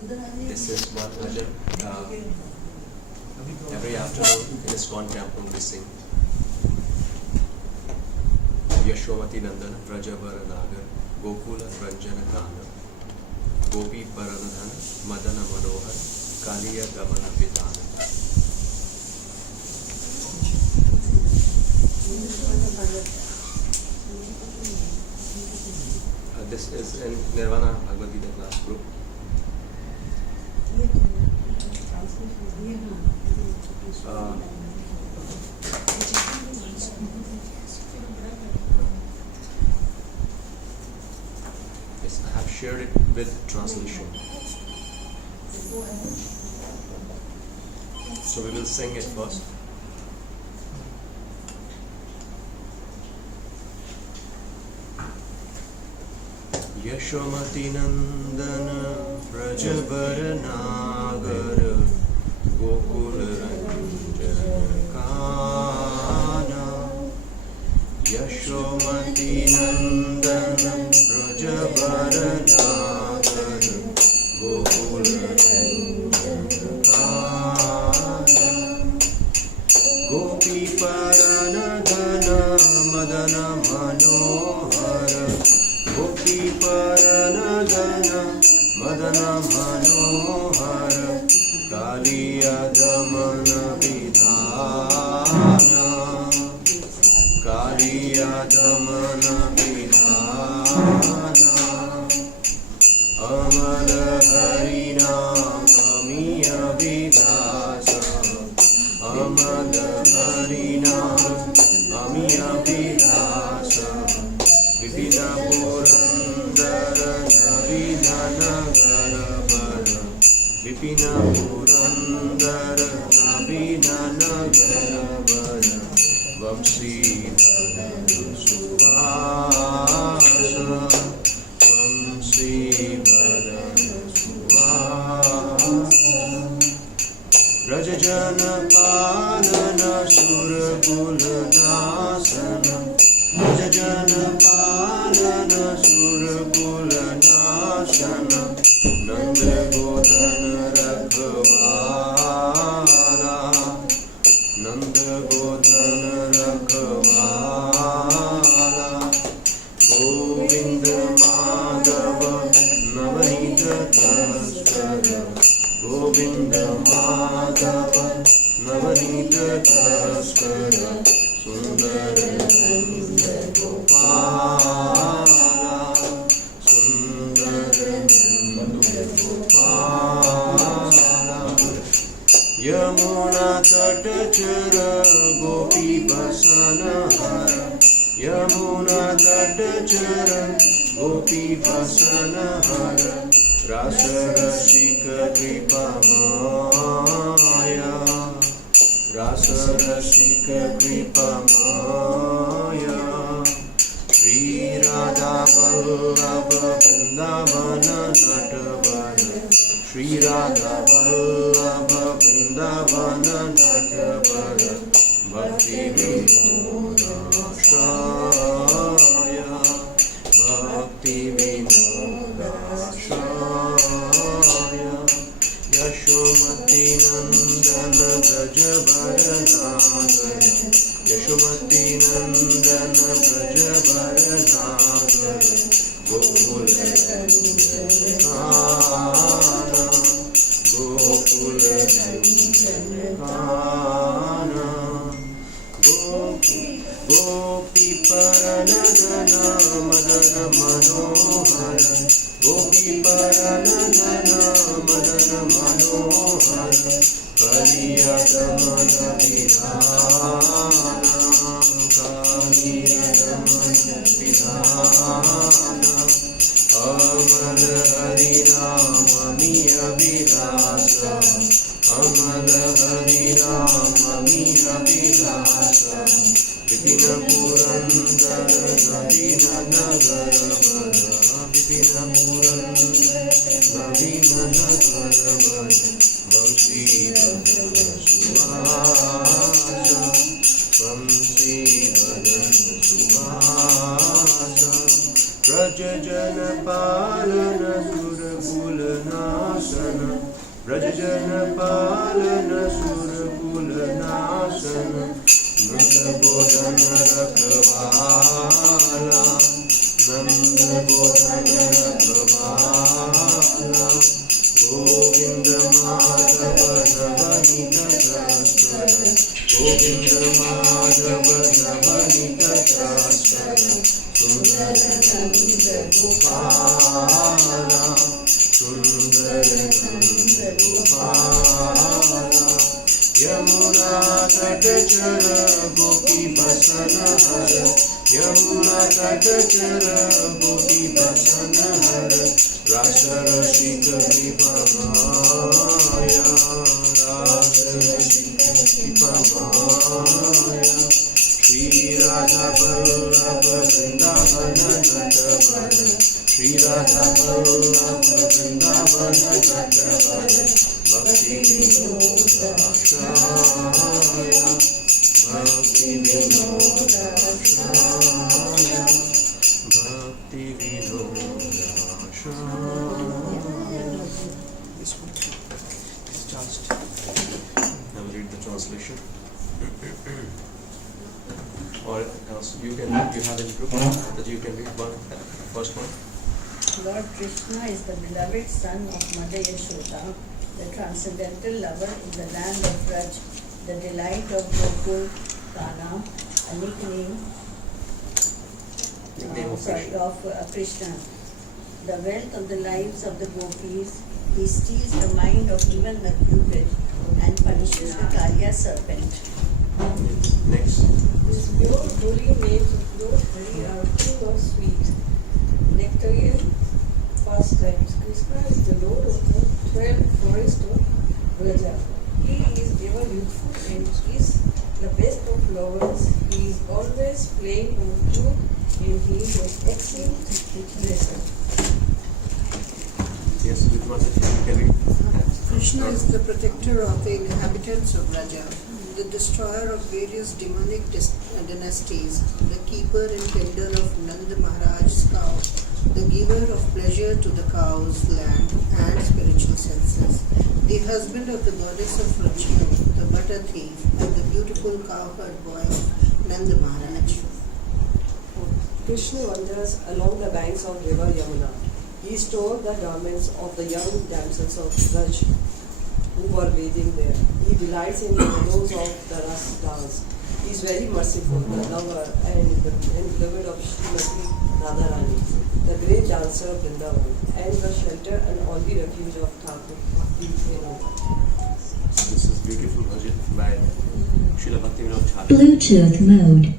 This is one bhajan. Every afternoon in ISKCON temple we sing Yashomati Nandana Vrajavara Nagar Gokula Ranjana Kana Gopi Paranadhana Madana Manohar Kaliya Gamana Vidana. This is in Nirvana Bhagavad Gita class group. Yes, I have shared it with translation. So we will sing it first. Yashomati Nandana Vrajavara Nagar Gokula Ranjana Kana Yashomati Nandana Vrajavara Nagar Gokula Ranjana Kana Gopi Paranadhana Madana Manohara Gopi Paranadhana Madana Manohara Kaliya Damana Vidhana Kaliya Damana Vidhana Amala Harina Kamiya Vidhasa Amala Harina Kamiya Vidhasa Vipina Purandara Navinana Garabara Vipina Purandara Navinana Garabara Vamsi Vadana Suvasa Vamsi Vadana Suvasa Rajajana Palana Surakula Nasana Rajajana Palana Surakula Nasana Nanda Godana Rakhavala Nanda Godana Rakhavala Govinda Madhava Navanita Taskara Govinda Madhava Navanita Taskara Sundara Nanda Gopala Sundara Nanda Gopala Yamuna Tatachara Gopi Vasana Hara Yamuna Tatachara Gopi Vasana Hara Rasa Rasika Kripa Maya Rasa Rasika Kripa Maya Sri Radha Vallabha Vrindavana Natavana Sri Radha Vallabha Vrindavana Natavana Bhakti Vinoda Shaya Bhakti Vinoda Shaya Yashomati Nandana Vrajavara Nagar Yashomati Nandana Vrajavara Nagar Gokula Ranjana Gokula Ranjana Gopi Paranadhana Madana Manohara Gopi Paranadhana Madana Manohara Kaliya Damana Vidhana Kaliya Damana Vidhana Amal Harinama Miya Vidhasa Amal Harinama Miya Vidhasa Vipina Purandara Navina Nagarabara Vipina Purandara Navina Nagarabara Vamsi Vadana Suvasa Vamsi Vadana Suvasa Rajajana Palana Surakula Sindhunasana Brajajana Palana Surakulanasana Nanda Bodhana Rakhavala Nanda Bodhana Rakhavala Govinda Madhava Navanita Tasana Govinda Madhava Navanita Tasana Sundara Nanda Gopala Sundara Nanda Gopala Yamuna Tatachara Gopi Vasana Hara Yamuna Tatachara Gopi Vasana Hara Rasa Rasika Vipamaya Rasa Rasika Vipamaya Shri Radha Vallabha Vrindavana Natavana Shri Radha Vallabha Vrindavana Natavana Bhakti Vinodakshaya Bhakti Vinodakshaya Bhakti Vinodakshaya. This one is just. Now we'll read the translation. Or else you have any group that you can read one, first one. Lord Krishna is the beloved son of Mother Yashoda, the transcendental lover in the land of Raj, the delight of Gokul Kana, a nickname of Krishna. The wealth of the lives of the gopis, he steals the mind of even the Cupid and punishes the Kaliya serpent. Next. His pure holy names of Lord Hari are full of sweet nectarian pastimes. Krishna is the Lord of the 12 forest of Vraja. He is ever youthful and is the best of lovers. He is always playing on flute and he is an excellent dresser. Yes, which one that you can read? Krishna is the protector of the inhabitants of Raja, the destroyer of various demonic dynasties, the keeper and tender of Nanda Maharaj's cow, the giver of pleasure to the cow's land and spiritual senses, the husband of the goddess of Lakshmi, the butter thief, and the beautiful cowherd boy of Nanda Maharaj. Krishna wanders along the banks of river Yamuna. He stole the garments of the young damsels of Braj who were bathing there. He delights in the meadows of the Ras dance. He is very merciful, the lover and beloved of Srimati Radharani, the great dancer of Vrindavan, and the shelter and only refuge of Thakur Bhakti Vinod. This is beautiful bhajan by Srila Bhakti Vinod Thakur. Bluetooth mode.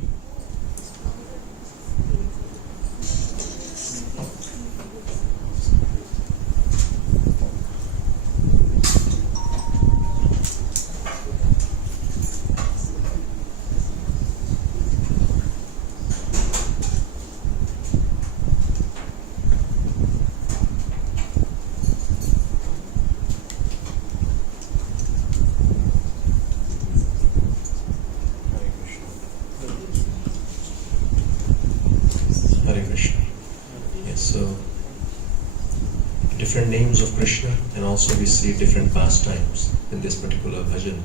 Different names of Krishna, and also we see different pastimes in this particular bhajan.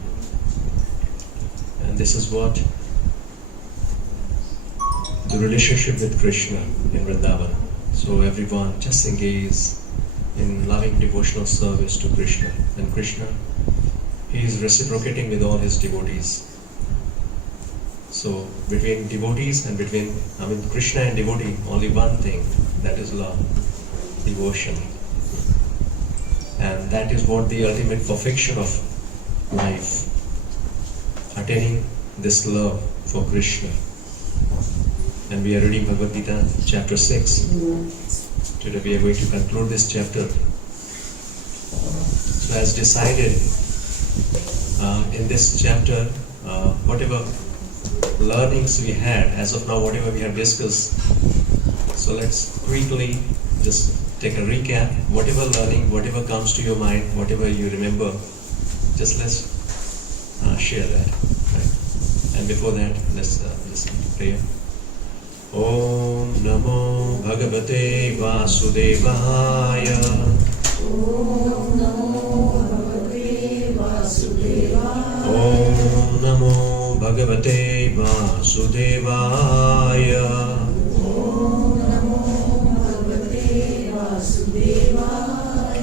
And this is what the relationship with Krishna in Vrindavan. So everyone just engage in loving devotional service to Krishna. And Krishna, he is reciprocating with all his devotees. So between devotees and Krishna and devotee, only one thing, that is love, devotion. And that is what the ultimate perfection of life, attaining this love for Krishna. And we are reading Bhagavad Gita chapter 6. Today we are going to conclude this chapter. So as decided in this chapter, whatever learnings we had, as of now whatever we have discussed, so let's quickly just take a recap. Whatever learning, whatever comes to your mind, whatever you remember, just let's share that. Right? And before that, let's listen to prayer. Om Namo Bhagavate Vasudevaya. Om Namo Vasudevaya.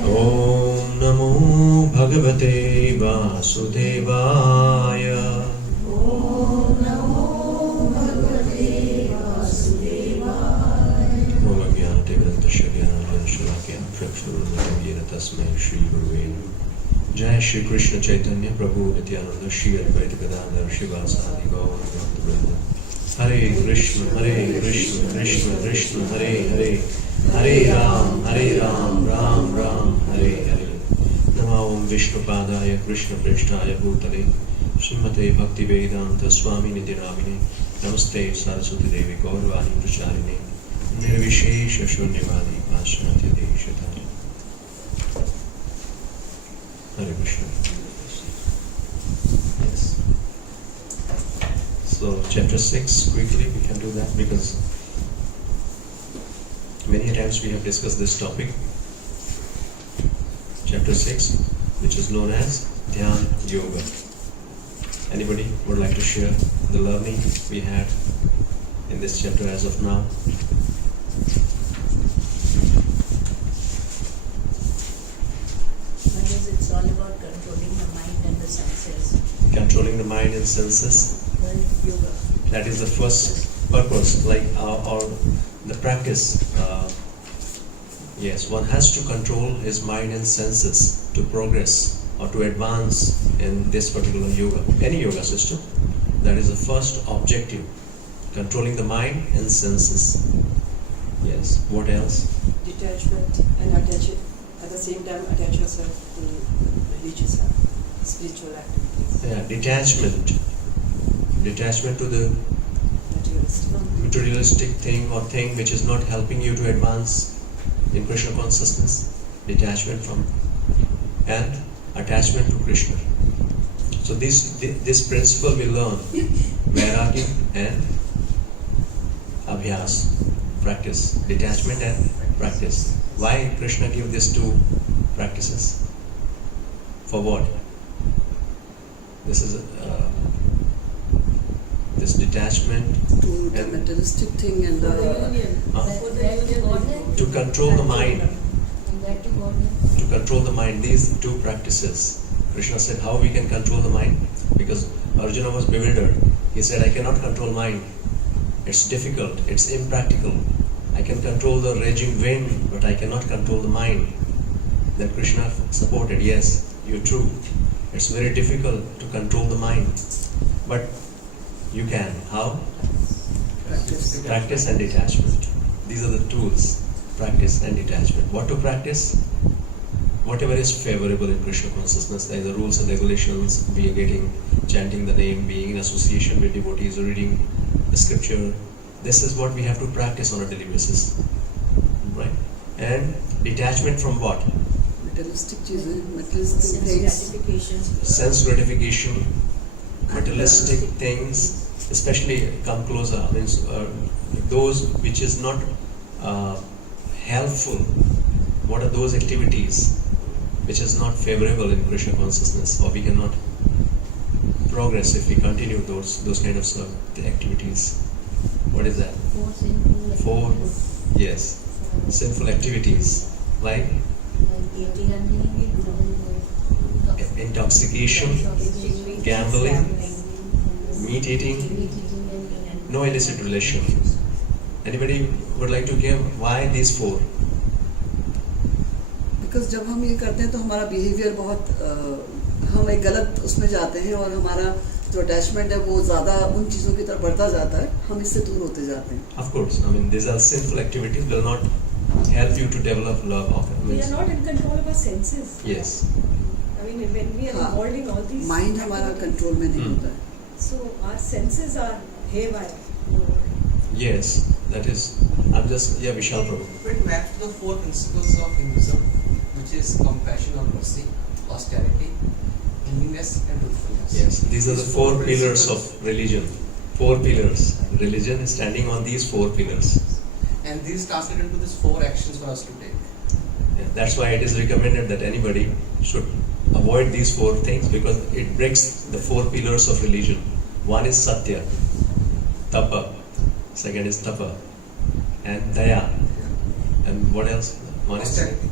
Om Namo Bhagavate Vasudevaya. Tasmai Shri Gurave Namaha. Jai Shri Krishna Chaitanya Prabhu Nityananda Shri Advaita Gadadhar Shivasadi Gaur Bhaktivinoda. Hare Krishna Krishna Krishna Hare Hare, Hare Ram Ram Ram Hare Hare. Namo Om Vishnu Padaya Krishna Preshtaya Bhutale Srimate Bhakti Vedanta Swami Niti Namine Namaste Saraswati Devi Gaurvani Pracharine Nirvishesha Shunyavadi Pashanati Deshatari. Hare Krishna. Yes. So, chapter 6, quickly we can do that because many times we have discussed this topic. Chapter 6, which is known as Dhyan Yoga. Anybody would like to share the learning we had in this chapter as of now? It's all about controlling the mind and the senses. Controlling the mind and senses. Yoga. That is the first purpose, like the practice. Yes, one has to control his mind and senses to progress or to advance in this particular yoga, any yoga system. That is the first objective, controlling the mind and senses. Yes, what else? Detachment and attach it, at the same time attach yourself to religious spiritual activities. Yeah, detachment to the materialistic thing or thing which is not helping you to advance in Krishna consciousness. Detachment from and attachment to Krishna. So this principle we learn vairagya and abhyas, practice, detachment and practice. Why Krishna gave these two practices? For what? This is this detachment To the materialistic thing and to control the mind. To control the mind, these two practices. Krishna said, how we can control the mind? Because Arjuna was bewildered. He said, I cannot control mind. It's difficult, it's impractical. I can control the raging wind, but I cannot control the mind. Then Krishna supported, yes, you're true. It's very difficult to control the mind. But you can. How? Practice and detachment. These are the tools. Practice and detachment. What to practice? Whatever is favorable in Krishna consciousness. There are the rules and regulations. We are getting, chanting the name, being in association with devotees, reading the scripture. This is what we have to practice on a daily basis. Right? And detachment from what? materialistic things. Sense gratification, materialistic things, especially come closer, means those which is not helpful. What are those activities which is not favorable in Krishna consciousness, or we cannot progress if we continue those kind of activities? What is that? Four, yes, sinful activities like intoxication, gambling, meat eating, no illicit relation. Anybody would like to give why these four? Because जब हम ये करते हैं तो हमारा behaviour बहुत हम एक गलत उसमें जाते हैं और हमारा जो अटैचमेंट है वो ज़्यादा उन चीज़ों की तरफ बढ़ता जाता है, हम इससे दूर होते जाते हैं. Of course, I mean these are sinful activities will not help you to develop love. We are not in control of our senses. Yes. I mean, when we are involved in all these, mind हमारा control में नहीं होता है. so our senses are haywire. Yes, that is. I'm just Vishal Prabhu. It maps to the four principles of Hinduism, which is compassion or mercy, austerity, cleanliness, and truthfulness. Yes, these are the four pillars of religion. Four pillars. Religion is standing on these four pillars. And these translate into these four actions for us to take. Yeah, that's why it is recommended that anybody should avoid these four things because it breaks the four pillars of religion. One is Satya. tapa. Second is tapa. And daya. And what else? One is Austerity.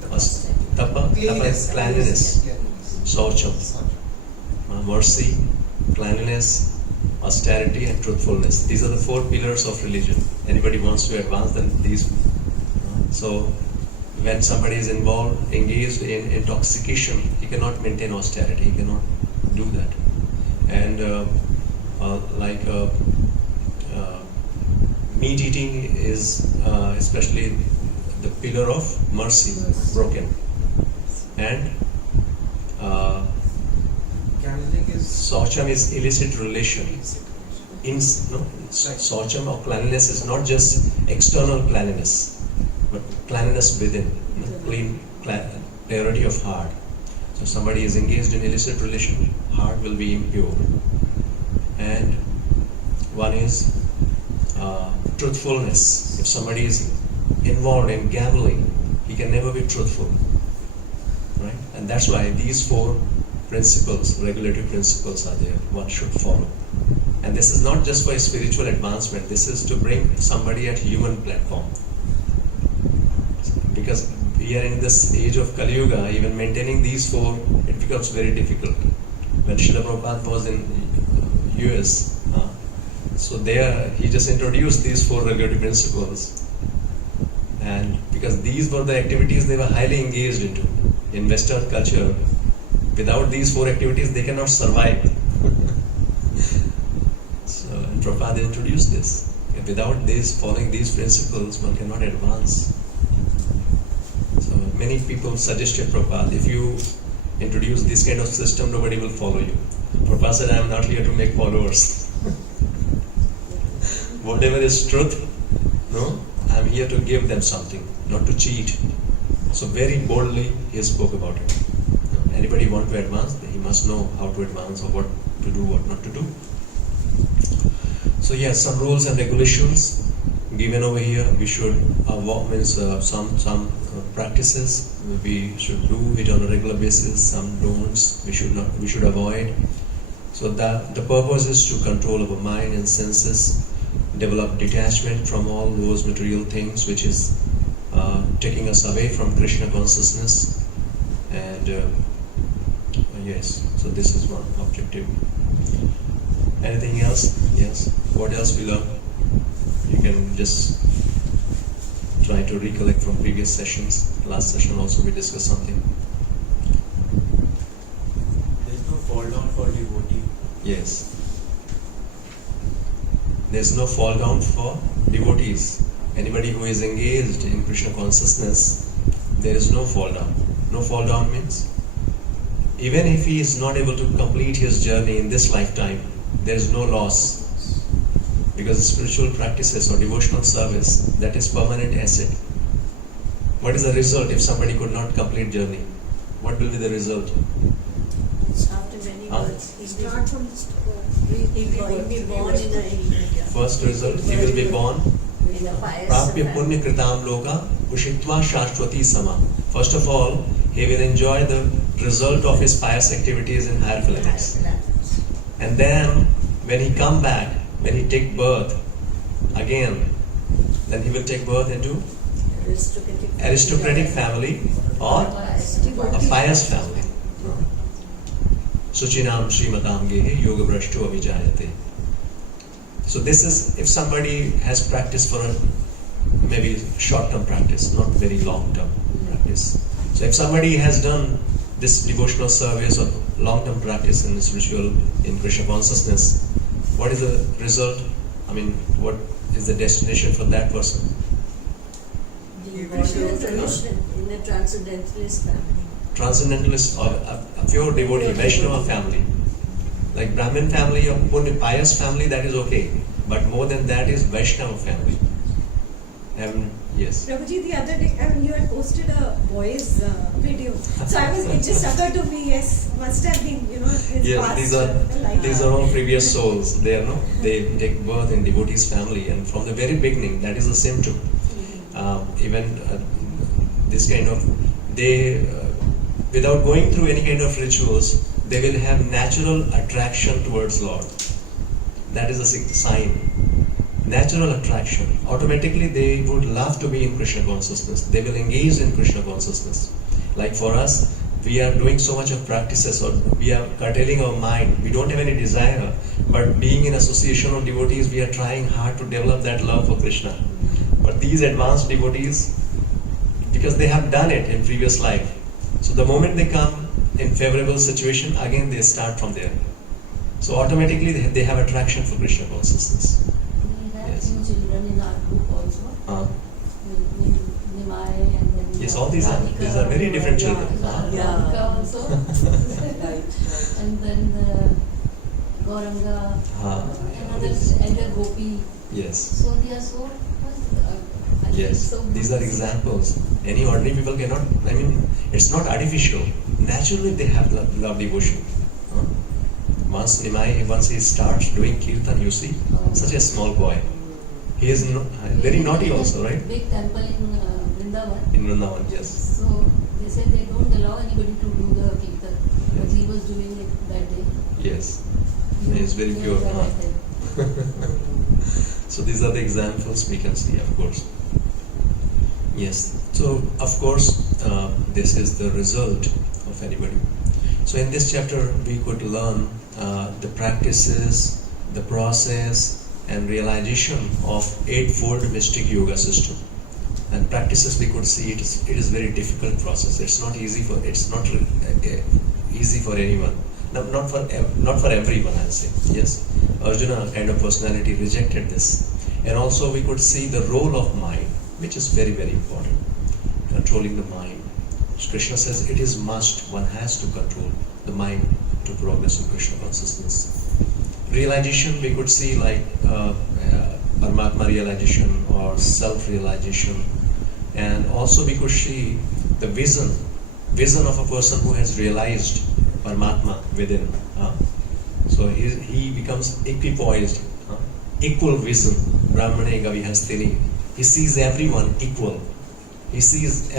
tapa. Tapa is cleanliness. Saucham. Mercy, cleanliness, austerity, and truthfulness. These are the 4 pillars of religion. Anybody wants to advance, then these. So, when somebody is engaged in intoxication, he cannot maintain austerity. He cannot do that. And meat eating is especially the pillar of mercy broken. And Gambling is Saucham is illicit relation. Saucham or cleanliness is not just external cleanliness, but cleanliness within, clean, purity of heart. So somebody is engaged in illicit relation, heart will be impure. And one is truthfulness. If somebody is involved in gambling, he can never be truthful. Right? And that's why these 4 principles, regulatory principles are there, one should follow. And this is not just for spiritual advancement, this is to bring somebody at human platform. Because we are in this age of Kali Yuga, even maintaining these 4, it becomes very difficult. When Srila Prabhupada was in US, so there he just introduced these 4 regulatory principles. And because these were the activities they were highly engaged into. In Western culture, without these 4 activities, they cannot survive. So Prabhupada introduced this. Without this, following these principles, one cannot advance. So many people suggested Prabhupada, if you introduce this kind of system, nobody will follow you. Prabhupada said, I am not here to make followers. Whatever is truth, no, I am here to give them something, not to cheat. So very boldly he spoke about it. Anybody want to advance, he must know how to advance or what to do, what not to do. So yes, some rules and regulations given over here. We should some practices we should do it on a regular basis. Some don'ts we should avoid. So the purpose is to control our mind and senses, develop detachment from all those material things which is taking us away from Krishna consciousness. And yes, so this is one objective. Anything else? Yes. What else we learn? You can just try to recollect from previous sessions. Last session also we discussed something. There's no fall down for devotee. Yes. There's no fall down for devotees. Anybody who is engaged in Krishna consciousness, there is no fall down. No fall down means even if he is not able to complete his journey in this lifetime, there is no loss. Because spiritual practices or devotional service, that is permanent asset. What is the result if somebody could not complete journey? What will be the result? After many births, Start from the he will be born in a First result, he will be born in a pious Prapya family. punya kritam loka ushitva shashwati sama. First of all, he will enjoy the result of his pious activities in higher planets. And then, when he come back, when he take birth again, then he will take birth into aristocratic family or a pious family. Suchinam Srimatam Gehe Yoga Brashto Avijayate. So this is if somebody has practiced for a maybe short-term practice, not very long-term practice. So if somebody has done this devotional service or long-term practice in spiritual, in Krishna consciousness, what is the result? I mean, what is the destination for that person? In a transcendentalist family. Transcendentalist or a pure devotee, Vaishnava family. Like Brahmin family or Punya pious family, that is okay. But more than that is Vaishnava family. Yes. Prabhuji, the other day, you had posted a boy's video. So it just occurred to me, yes, must have been, his Yes, past these are all previous souls. They take birth in devotee's family, and from the very beginning, that is a symptom. This kind of without going through any kind of rituals, they will have natural attraction towards Lord. That is a sign. natural attraction. Automatically they would love to be in Krishna consciousness. They will engage in Krishna consciousness. Like for us, we are doing so much of practices, or we are curtailing our mind. We don't have any desire, but being in association of devotees, we are trying hard to develop that love for Krishna. But these advanced devotees, because they have done it in previous life, so the moment they come in favorable situation, again they start from there. So automatically they have attraction for Krishna consciousness. We have Yes. few children in our group also. Nimai and then Yes, all these are very different children. Yeah. Radhika also. Right. And then Gauranga, another Yes. elder Gopi. Yes. So they are so I think Yes, so these are examples. Any ordinary people cannot, I mean, it's not artificial. Naturally they have love devotion. Once Nimai, once he starts doing kirtan, you see, such a small boy. He is very naughty also, right? Big temple in Vrindavan. In Vrindavan, yes. So they said they don't allow anybody to do the kirtan, but he was doing it that day. Yes. He is very He pure. was arrested. So these are the examples we can see, of course. Yes. So, of course, this is the result of anybody. So in this chapter, we could learn the practices, the process, and realization of eightfold mystic yoga system. And practices, we could see it is very difficult process. It's not easy for anyone. No, not for everyone, I'll say. Yes, Arjuna kind of personality rejected this, and also we could see the role of mind, which is very, very important. Controlling the mind. Krishna says it is must. One has to control the mind to progress in Krishna consciousness. Realization, we could see like Paramatma realization or self-realization, and also we could see the vision of a person who has realized Paramatma within. So he becomes equipoised, equal vision. Brahmane Gavihastini. He sees everyone equal. He sees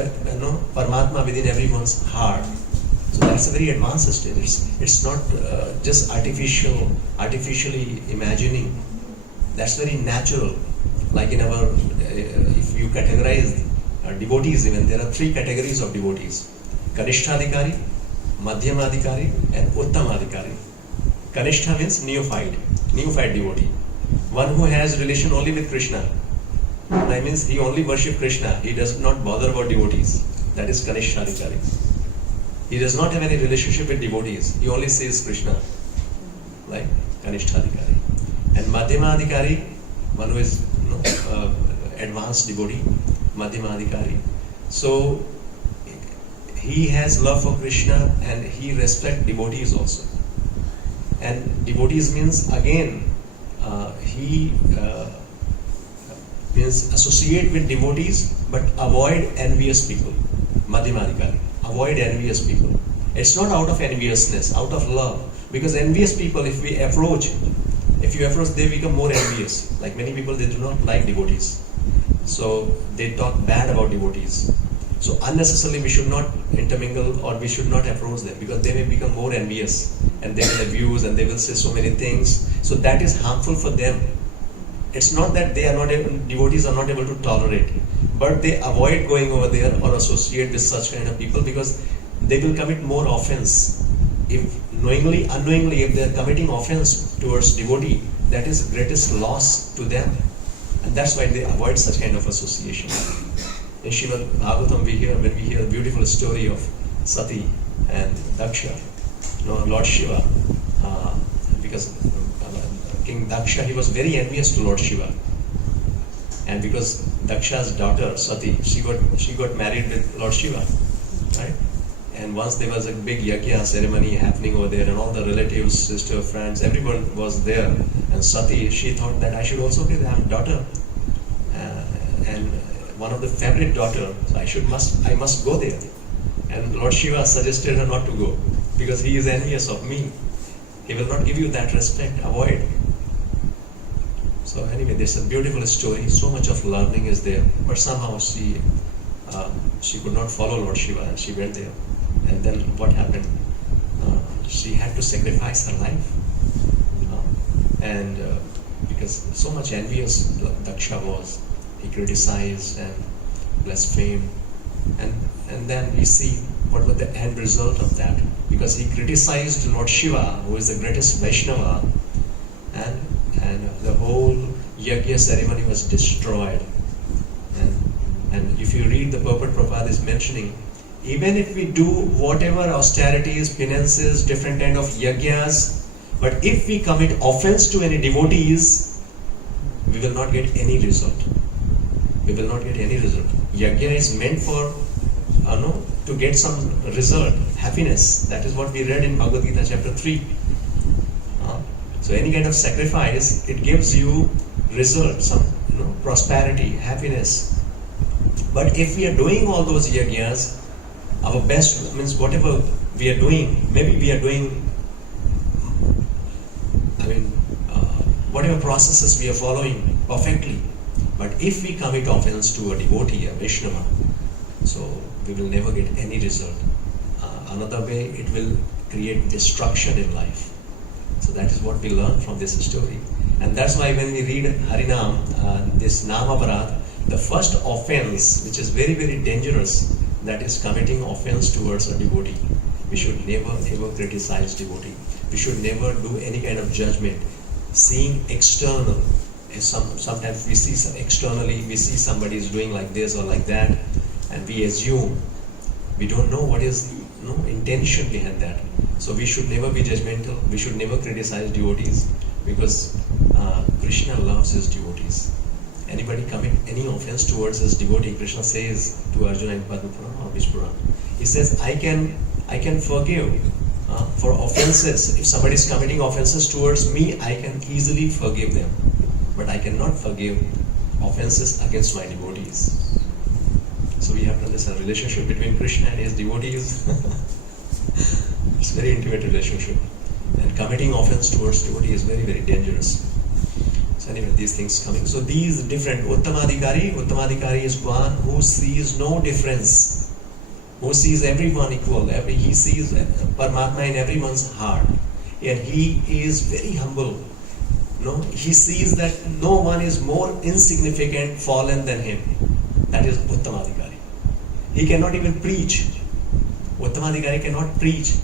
Paramatma within everyone's heart. So that's a very advanced stage. It's not just artificially imagining. That's very natural. Like in our, if you categorize devotees, even there are three categories of devotees: Kanishtha-adhikari, Madhyama-adhikari, and Uttama-adhikari. Kanishtha means neophyte devotee, one who has relation only with Krishna. That means he only worship Krishna. He does not bother about devotees. That is Kanishtha-adhikari. He does not have any relationship with devotees. He only sees Krishna, like Kanishtha-adhikari. And Madhyama-adhikari, one who is advanced devotee, Madhyama-adhikari. So he has love for Krishna and he respects devotees also. And devotees means again, he means associate with devotees but avoid envious people. Madhyama-adhikari. Avoid envious people. It's not out of enviousness, out of love. Because envious people, if you approach, they become more envious. Like many people, they do not like devotees. So they talk bad about devotees. So unnecessarily we should not intermingle or we should not approach them, because they may become more envious and they will abuse and they will say so many things. So that is harmful for them. It's not that devotees are not able to tolerate, but they avoid going over there or associate with such kind of people, because they will commit more offense. If knowingly, unknowingly, if they are committing offense towards devotee, that is greatest loss to them. And that's why they avoid such kind of association. In Srimad Bhagavatam, when we hear a beautiful story of Sati and Daksha, Lord Shiva, because King Daksha, he was very envious to Lord Shiva. And because Daksha's daughter, Sati, she got married with Lord Shiva, right? And once there was a big yajna ceremony happening over there, and all the relatives, sister, friends, everyone was there. And Sati, she thought that I should also get a daughter. And one of the favorite daughter, so I must go there. And Lord Shiva suggested her not to go, because he is envious of me. He will not give you that respect, avoid. So anyway, there's a beautiful story, so much of learning is there, but somehow she could not follow Lord Shiva and she went there. And then what happened? She had to sacrifice her life. And because so much envious Daksha was. He criticized and blasphemed, and then we see what was the end result of that, because he criticized Lord Shiva, who is the greatest Vaishnava, and the whole yajna ceremony was destroyed. And if you read, the Purport Prabhupada is mentioning, even if we do whatever austerities, penances, different kind of yajnas, but if we commit offense to any devotees, we will not get any result. We will not get any result. Yajna is meant for to get some result, happiness. That is what we read in Bhagavad Gita chapter 3. So any kind of sacrifice, it gives you result, some prosperity, happiness. But if we are doing all those yajnas, our best means whatever we are doing, maybe we are doing, whatever processes we are following perfectly. But if we commit offense to a devotee, a Vaishnava, so we will never get any result. Another way, it will create destruction in life. So that is what we learn from this story. And that's why when we read Harinam, this Namaparad, the first offense, which is very, very dangerous, that is committing offense towards a devotee. We should never ever criticize devotee. We should never do any kind of judgment. Seeing external, sometimes we see externally, we see somebody is doing like this or like that, and we assume. We don't know what is intention behind that. So we should never be judgmental. We should never criticize devotees, because Krishna loves his devotees. Anybody commit any offense towards his devotee, Krishna says to Arjuna in Padma Purana or Vishnu Purana, he says, I can forgive for offenses. If somebody is committing offenses towards me, I can easily forgive them. But I cannot forgive offenses against my devotees. So we have to understand the relationship between Krishna and his devotees. It's a very intimate relationship. And committing offense towards devotee is very, very dangerous. So anyway, these things coming. So these different, Uttamadhikari is one who sees no difference, who sees everyone equal. He sees Paramatma in everyone's heart. And he is very humble. He sees that no one is more insignificant, fallen than him. That is Uttamadhikari. He cannot even preach. Uttamadhikari cannot preach,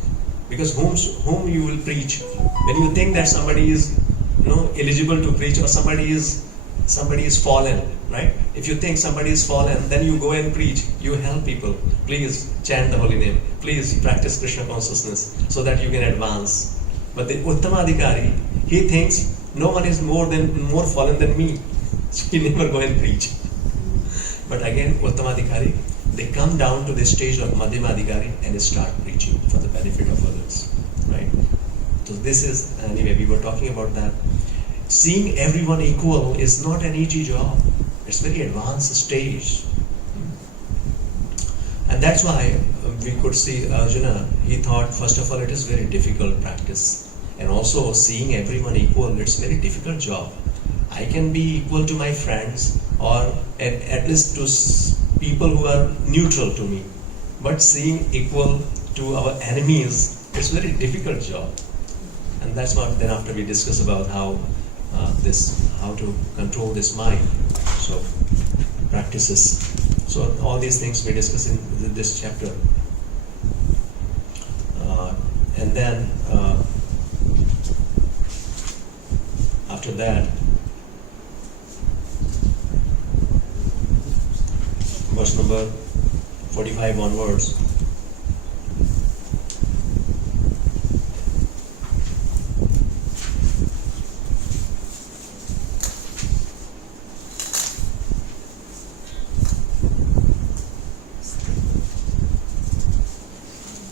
because whom you will preach? When you think that somebody is eligible to preach, or somebody is fallen, right? If you think somebody is fallen, then you go and preach. You help people. Please chant the holy name. Please practice Krishna consciousness so that you can advance. But the Uttamadhikari, he thinks no one is more fallen than me. So he never go and preach. But again, Uttamadhikari, they come down to the stage of Madhyamadhikari and start preaching for the benefit of others, right? So this is, anyway, we were talking about that. Seeing everyone equal is not an easy job. It's very advanced stage. And that's why we could see Arjuna, he thought, first of all, it is very difficult practice. And also seeing everyone equal, it's a very difficult job. I can be equal to my friends, or at least to people who are neutral to me. But seeing equal to our enemies, it's a very difficult job. And that's what then after we discuss about how to control this mind. So practices. So all these things we discuss in this chapter. And then after that, verse number 45 onwards.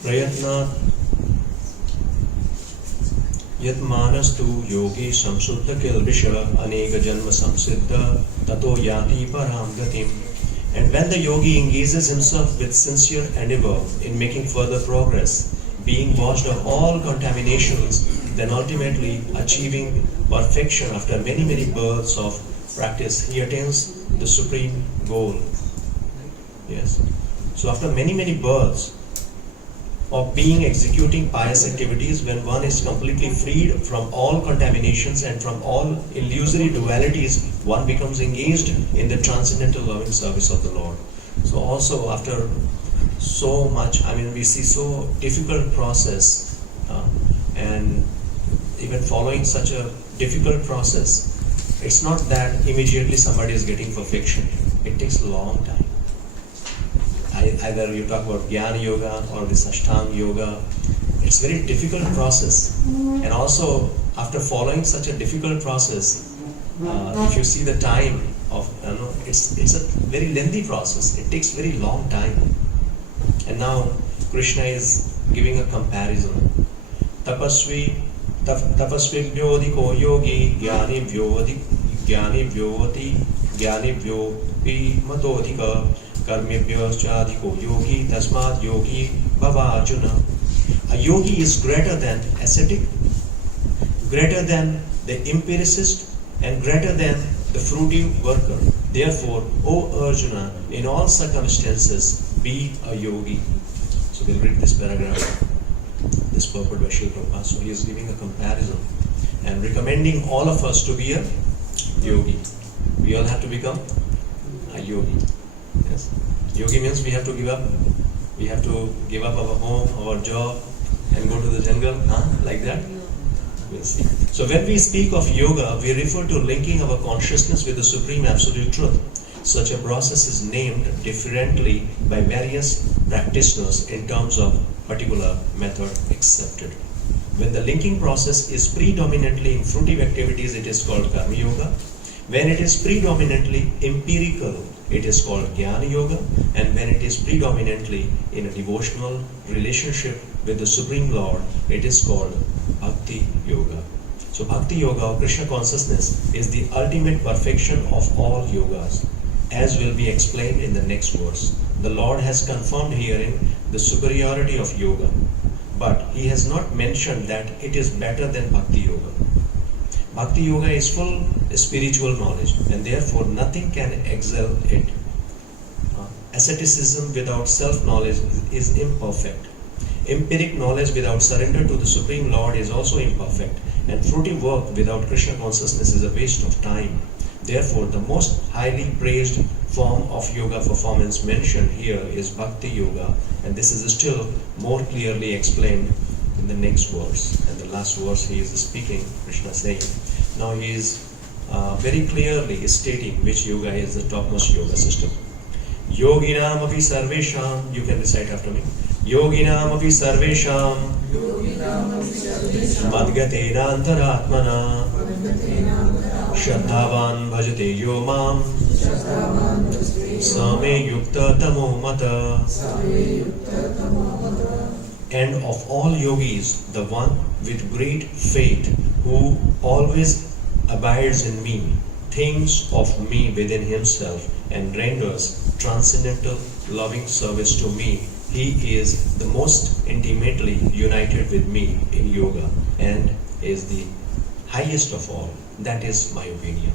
Prayatna yat manastu yogi samsuddha kilvisha aneka janma samsiddha tato yati param gatim. And when the yogi engages himself with sincere endeavor in making further progress, being washed of all contaminations, then ultimately achieving perfection after many, many births of practice, he attains the supreme goal. Yes. So after many, many births, of being executing pious activities when one is completely freed from all contaminations and from all illusory dualities, one becomes engaged in the transcendental loving service of the Lord. So also after so much, we see so difficult process and even following such a difficult process, it's not that immediately somebody is getting perfection. It takes a long time. Either you talk about Jnana Yoga or this Ashtanga Yoga, it's very difficult process. And also, after following such a difficult process, if you see the time of, it's a very lengthy process. It takes very long time. And now Krishna is giving a comparison. Tapasvi vyodhiko yogi jnani vyopi matodhika karmebhyascha yogi tasmad yogi bhava Arjuna. A yogi is greater than ascetic, greater than the empiricist, and greater than the fruity worker. Therefore, O Arjuna, in all circumstances, be a yogi. So we'll read this paragraph, this purport by Srila Prabhupada. So he is giving a comparison and recommending all of us to be a yogi. We all have to become a yogi. Yes. Yogi means we have to give up. We have to give up our home, our job, and go to the jungle, like that. We'll see. So when we speak of yoga, we refer to linking our consciousness with the Supreme Absolute Truth. Such a process is named differently by various practitioners in terms of particular method accepted. When the linking process is predominantly in fruitive activities, it is called Karma Yoga. When it is predominantly empirical, it is called Jnana Yoga. And when it is predominantly in a devotional relationship with the Supreme Lord, it is called Bhakti Yoga. So Bhakti Yoga or Krishna consciousness is the ultimate perfection of all yogas, as will be explained in the next verse. The Lord has confirmed herein the superiority of yoga, but he has not mentioned that it is better than Bhakti Yoga. Bhakti Yoga is full spiritual knowledge, and therefore nothing can excel it. Asceticism without self-knowledge is imperfect. Empiric knowledge without surrender to the Supreme Lord is also imperfect, and fruitive work without Krishna consciousness is a waste of time. Therefore, the most highly praised form of yoga performance mentioned here is Bhakti Yoga, and this is still more clearly explained in the next verse. And the last verse he is speaking, Krishna saying, now he is very clearly stating which yoga is the topmost yoga system. Yoginam api sarvesham, you can recite after me. Yoginam api sarvesham madgatena antaratmana Shraddhavan bhajate yo mam same yukta tamo mata. And of all yogis, the one with great faith who always abides in me, thinks of me within himself and renders transcendental loving service to me, he is the most intimately united with me in yoga and is the highest of all. That is my opinion.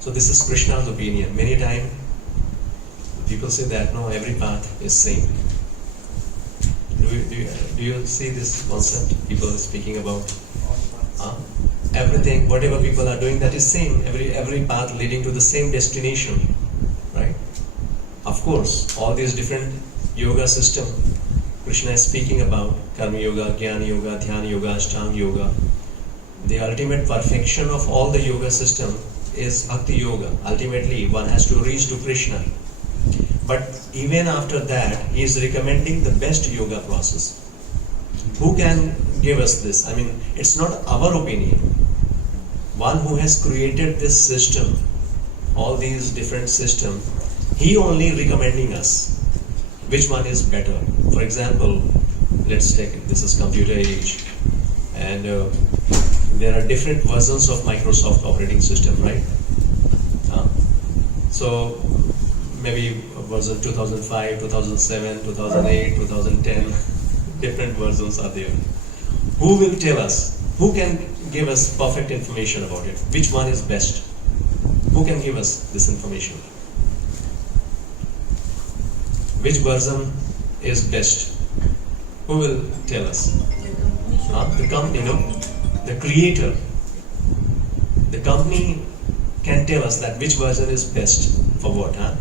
So this is Krishna's opinion. Many times people say that no, every path is same. Do you see this concept? People are speaking about everything, whatever people are doing, that is same. Every path leading to the same destination, right? Of course, all these different yoga system Krishna is speaking about, Karma Yoga, Jnana Yoga, Dhyana Yoga, Ashtanga Yoga. The ultimate perfection of all the yoga system is Bhakti Yoga. Ultimately, one has to reach to Krishna. But even after that, he is recommending the best yoga process. Who can give us this? It's not our opinion. One who has created this system, all these different systems, he only recommending us which one is better. For example, let's take it, this is computer age, and there are different versions of Microsoft operating system, right? So maybe version 2005, 2007, 2008, 2010, different versions are there. Who will tell us? Who can give us perfect information about it? Which one is best? Who can give us this information? Which version is best? Who will tell us? The company, no? The creator. The company can tell us that which version is best for what, huh?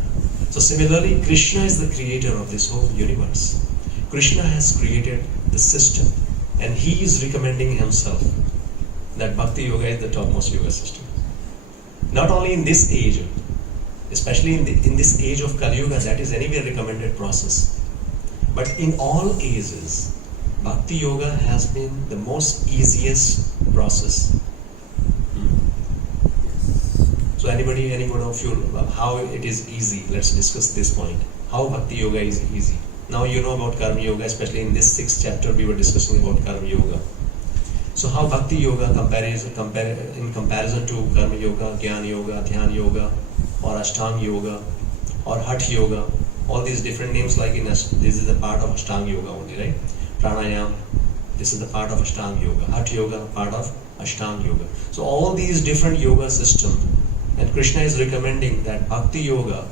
So similarly, Krishna is the creator of this whole universe. Krishna has created the system, and he is recommending himself that Bhakti Yoga is the topmost yoga system. Not only in this age, especially in this age of Kali Yuga, that is anyway a recommended process. But in all ages, Bhakti Yoga has been the most easiest process. So anyone of you, how it is easy? Let's discuss this point. How Bhakti Yoga is easy. Now you know about Karma Yoga, especially in this 6th chapter we were discussing about Karma Yoga. So how Bhakti Yoga in comparison to Karma Yoga, Jnana Yoga, Dhyan Yoga, or Ashtanga Yoga, or Hatha Yoga, all these different names like in this is the part of Ashtanga Yoga only, right? Pranayam, this is the part of Ashtanga Yoga. Hatha Yoga, part of Ashtanga Yoga. So all these different yoga systems, and Krishna is recommending that Bhakti Yoga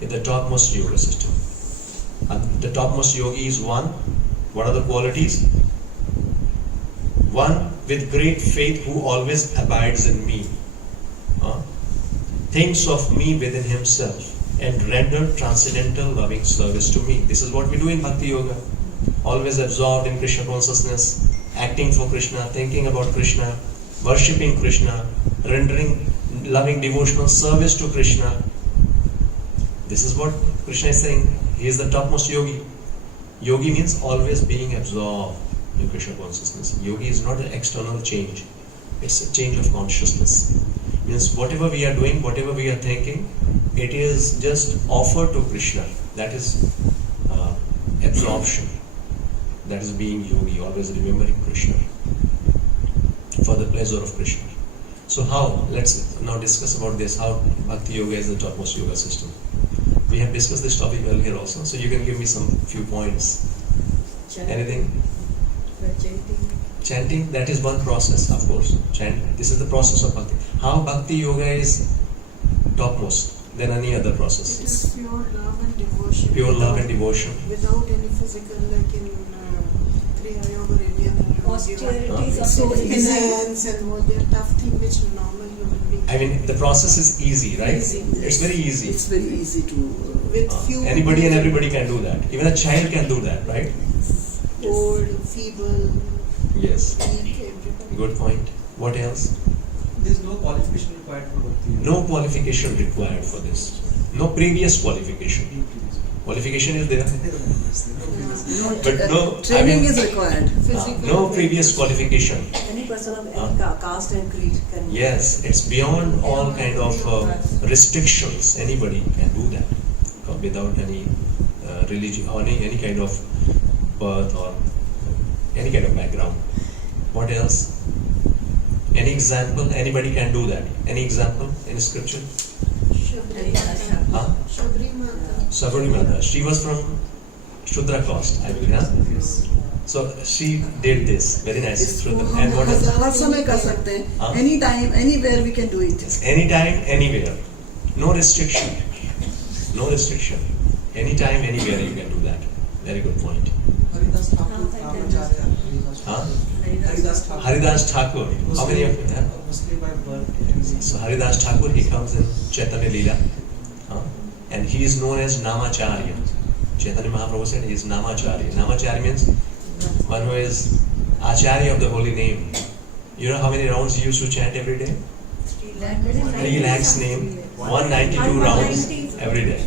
is the topmost yoga system. And the topmost yogi is one. What are the qualities? One with great faith who always abides in me, thinks of me within himself, and render transcendental loving service to me. This is what we do in Bhakti Yoga. Always absorbed in Krishna consciousness, acting for Krishna, thinking about Krishna, worshipping Krishna, rendering loving devotional service to Krishna. This is what Krishna is saying. He is the topmost yogi. Yogi means always being absorbed in Krishna consciousness. Yogi is not an external change. It's a change of consciousness. Means whatever we are doing, whatever we are thinking, it is just offered to Krishna. That is absorption. That is being yogi, always remembering Krishna for the pleasure of Krishna. So how? Let's now discuss about this, how Bhakti Yoga is the topmost yoga system. We have discussed this topic earlier also, so you can give me some few points. Anything? Chanting, that is one process, of course. This is the process of Bhakti. How Bhakti Yoga is topmost than any other process? It is pure love and devotion. Pure love and devotion. Without any physical, like in Kriya Yoga or Indian Austerities of so the hands and all the tough thing which normal human being. I mean, the process is easy, right? Easy. It's very easy. It's very easy to With few Anybody and everybody can do that. Even a child can do that, right? old, feeble, Yes. weak, everybody. Good point. What else? There is no qualification required for Bhakti. No qualification required for this. No previous qualification. Qualification is there, but no. training is required. Physical. No previous qualification. Any person of any caste and creed can. Yes, it's beyond all kind of restrictions. Anybody can do that without any religion or any kind of birth or any kind of background. What else? Any example? Anybody can do that. Any example in scripture? Shabri Huh? Mata. Sabri Mata. She was from Shudra caste, I believe. Huh? So she did this. Very nice. इसको Shudra. हम And what else? हर समय कर सकते हैं. हाँ? Anytime, anywhere we can do it. Anytime, anywhere. No restriction. No restriction. Anytime, anywhere you can do that. Very good point. Haridas Thakur, Ramacharya, Huh? Haridas Thakur. Haridas Thakur. How many of you have? Muslim by birth. So Haridas Thakur, he comes in Chaitanya Leela. And he is known as Namacharya. Chaitanya Mahaprabhu said he is Namacharya. Namacharya means one who is Acharya of the holy name. You know how many rounds he used to chant every day? 3 lakhs name, 192 rounds every day.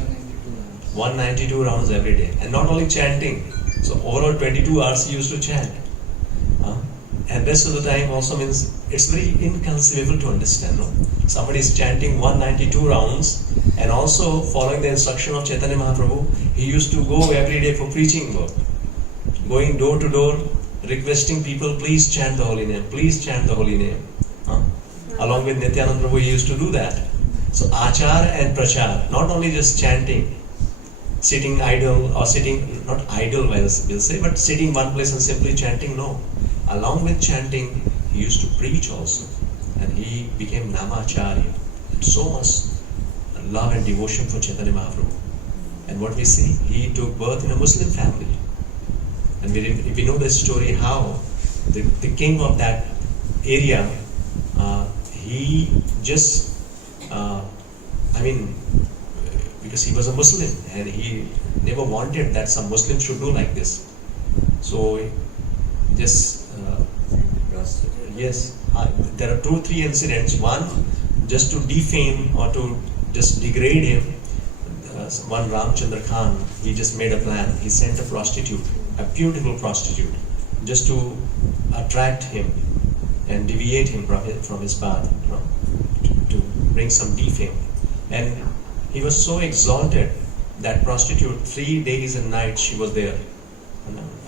192 rounds every day. And not only chanting, so overall 22 hours he used to chant. And rest of the time also means it's very inconceivable to understand. No? Somebody is chanting 192 rounds and also following the instruction of Chaitanya Mahaprabhu. He used to go every day for preaching work, going door to door, requesting people, please chant the holy name, please chant the holy name. Along with Nityananda Prabhu, he used to do that. So achar and prachar, not only just chanting, sitting idle or sitting, not idle we'll say, but sitting one place and simply chanting, no. Along with chanting, he used to preach also. And he became Namacharya. So much love and devotion for Chaitanya Mahaprabhu. And what we see, he took birth in a Muslim family. And we know the story how the king of that area, he just, because he was a Muslim and he never wanted that some Muslims should do like this. So just, yes, there are 2-3 incidents. One, just to defame or to just degrade him, one Ramchandra Khan, he just made a plan. He sent a prostitute, a beautiful prostitute, just to attract him and deviate him from his path, to bring some defame. And he was so exalted, that prostitute, 3 days and nights she was there.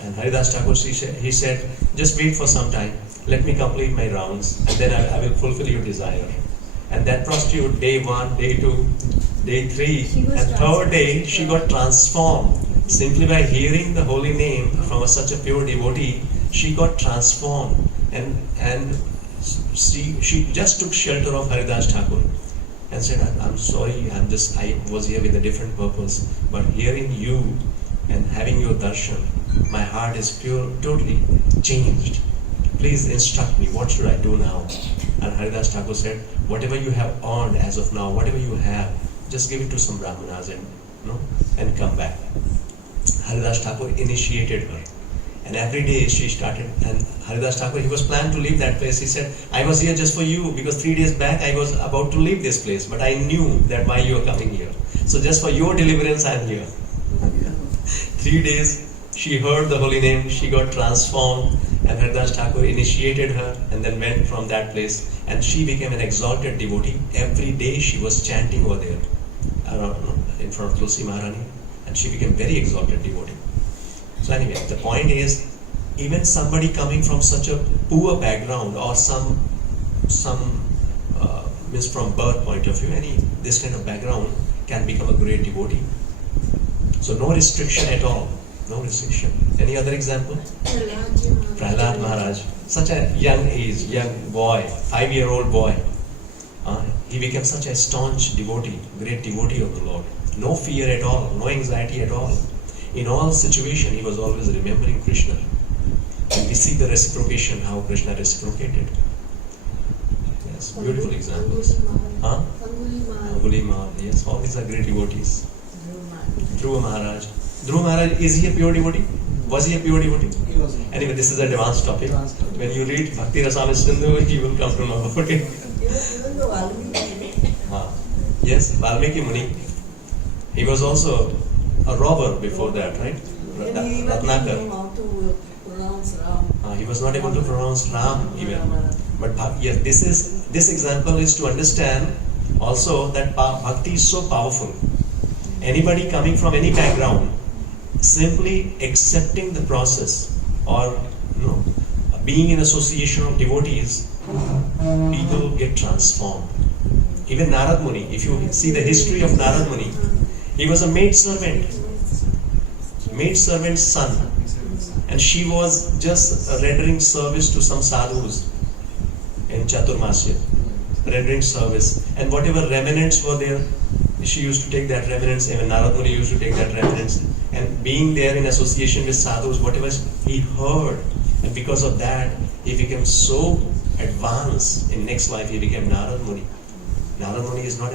And Haridas Thakur, he said, just wait for some time, let me complete my rounds, and then I will fulfill your desire. And that prostitute, day 1, day 2, day 3, and 3rd day, she got transformed. Simply by hearing the holy name from such a pure devotee, she got transformed. And she just took shelter of Haridas Thakur and said, I'm sorry, I was here with a different purpose, but hearing you and having your darshan, my heart is pure, totally changed. Please instruct me, what should I do now? And Haridas Thakur said, whatever you have earned as of now, whatever you have, just give it to some brahmanas and come back. Haridas Thakur initiated her. And every day she started, and Haridas Thakur, he was planned to leave that place. He said, I was here just for you, because 3 days back I was about to leave this place, but I knew that why you are coming here. So just for your deliverance I am here. 3 days she heard the holy name, she got transformed, and Haridas Thakur initiated her and then went from that place, and she became an exalted devotee. Every day she was chanting over there in front of Tulsi Maharani, and she became very exalted devotee. So anyway, the point is, even somebody coming from such a poor background or some means from birth point of view, this kind of background can become a great devotee. So no restriction at all. No restriction. Any other example? Prahlad Maharaj. Such a young age, young boy, 5-year-old boy. He became such a staunch devotee, great devotee of the Lord. No fear at all, no anxiety at all. In all situations, he was always remembering Krishna. And we see the reciprocation, how Krishna reciprocated. Yes, beautiful examples. Anguli Maharaj, yes, all these are great devotees. Dhruva Maharaj. Dhruva Maharaj, is he a pure devotee? Was he a pure devotee? He was. Anyway, this is a advanced topic. When you read Bhakti Rasamrita Sindhu, you will come to know about it. Even the Valmiki. Yes, Valmiki Muni. He was also a robber before that, right? And he even didn't know Ratnakar. how to pronounce Ram. He was not able to pronounce Ram even. But yes, this example is to understand also that bhakti is so powerful. Anybody coming from any background, simply accepting the process or being in association of devotees, people get transformed. Even Narad Muni, if you see the history of Narad Muni, he was a maidservant's son, and she was just rendering service to some sadhus in Chaturmasya, rendering service, and whatever remnants were there, she used to take that remnants. Even Narad Muni used to take that remnants, and being there in association with sadhus, whatever he heard, and because of that, he became so advanced. In next life, he became Narad Muni. Narad Muni is not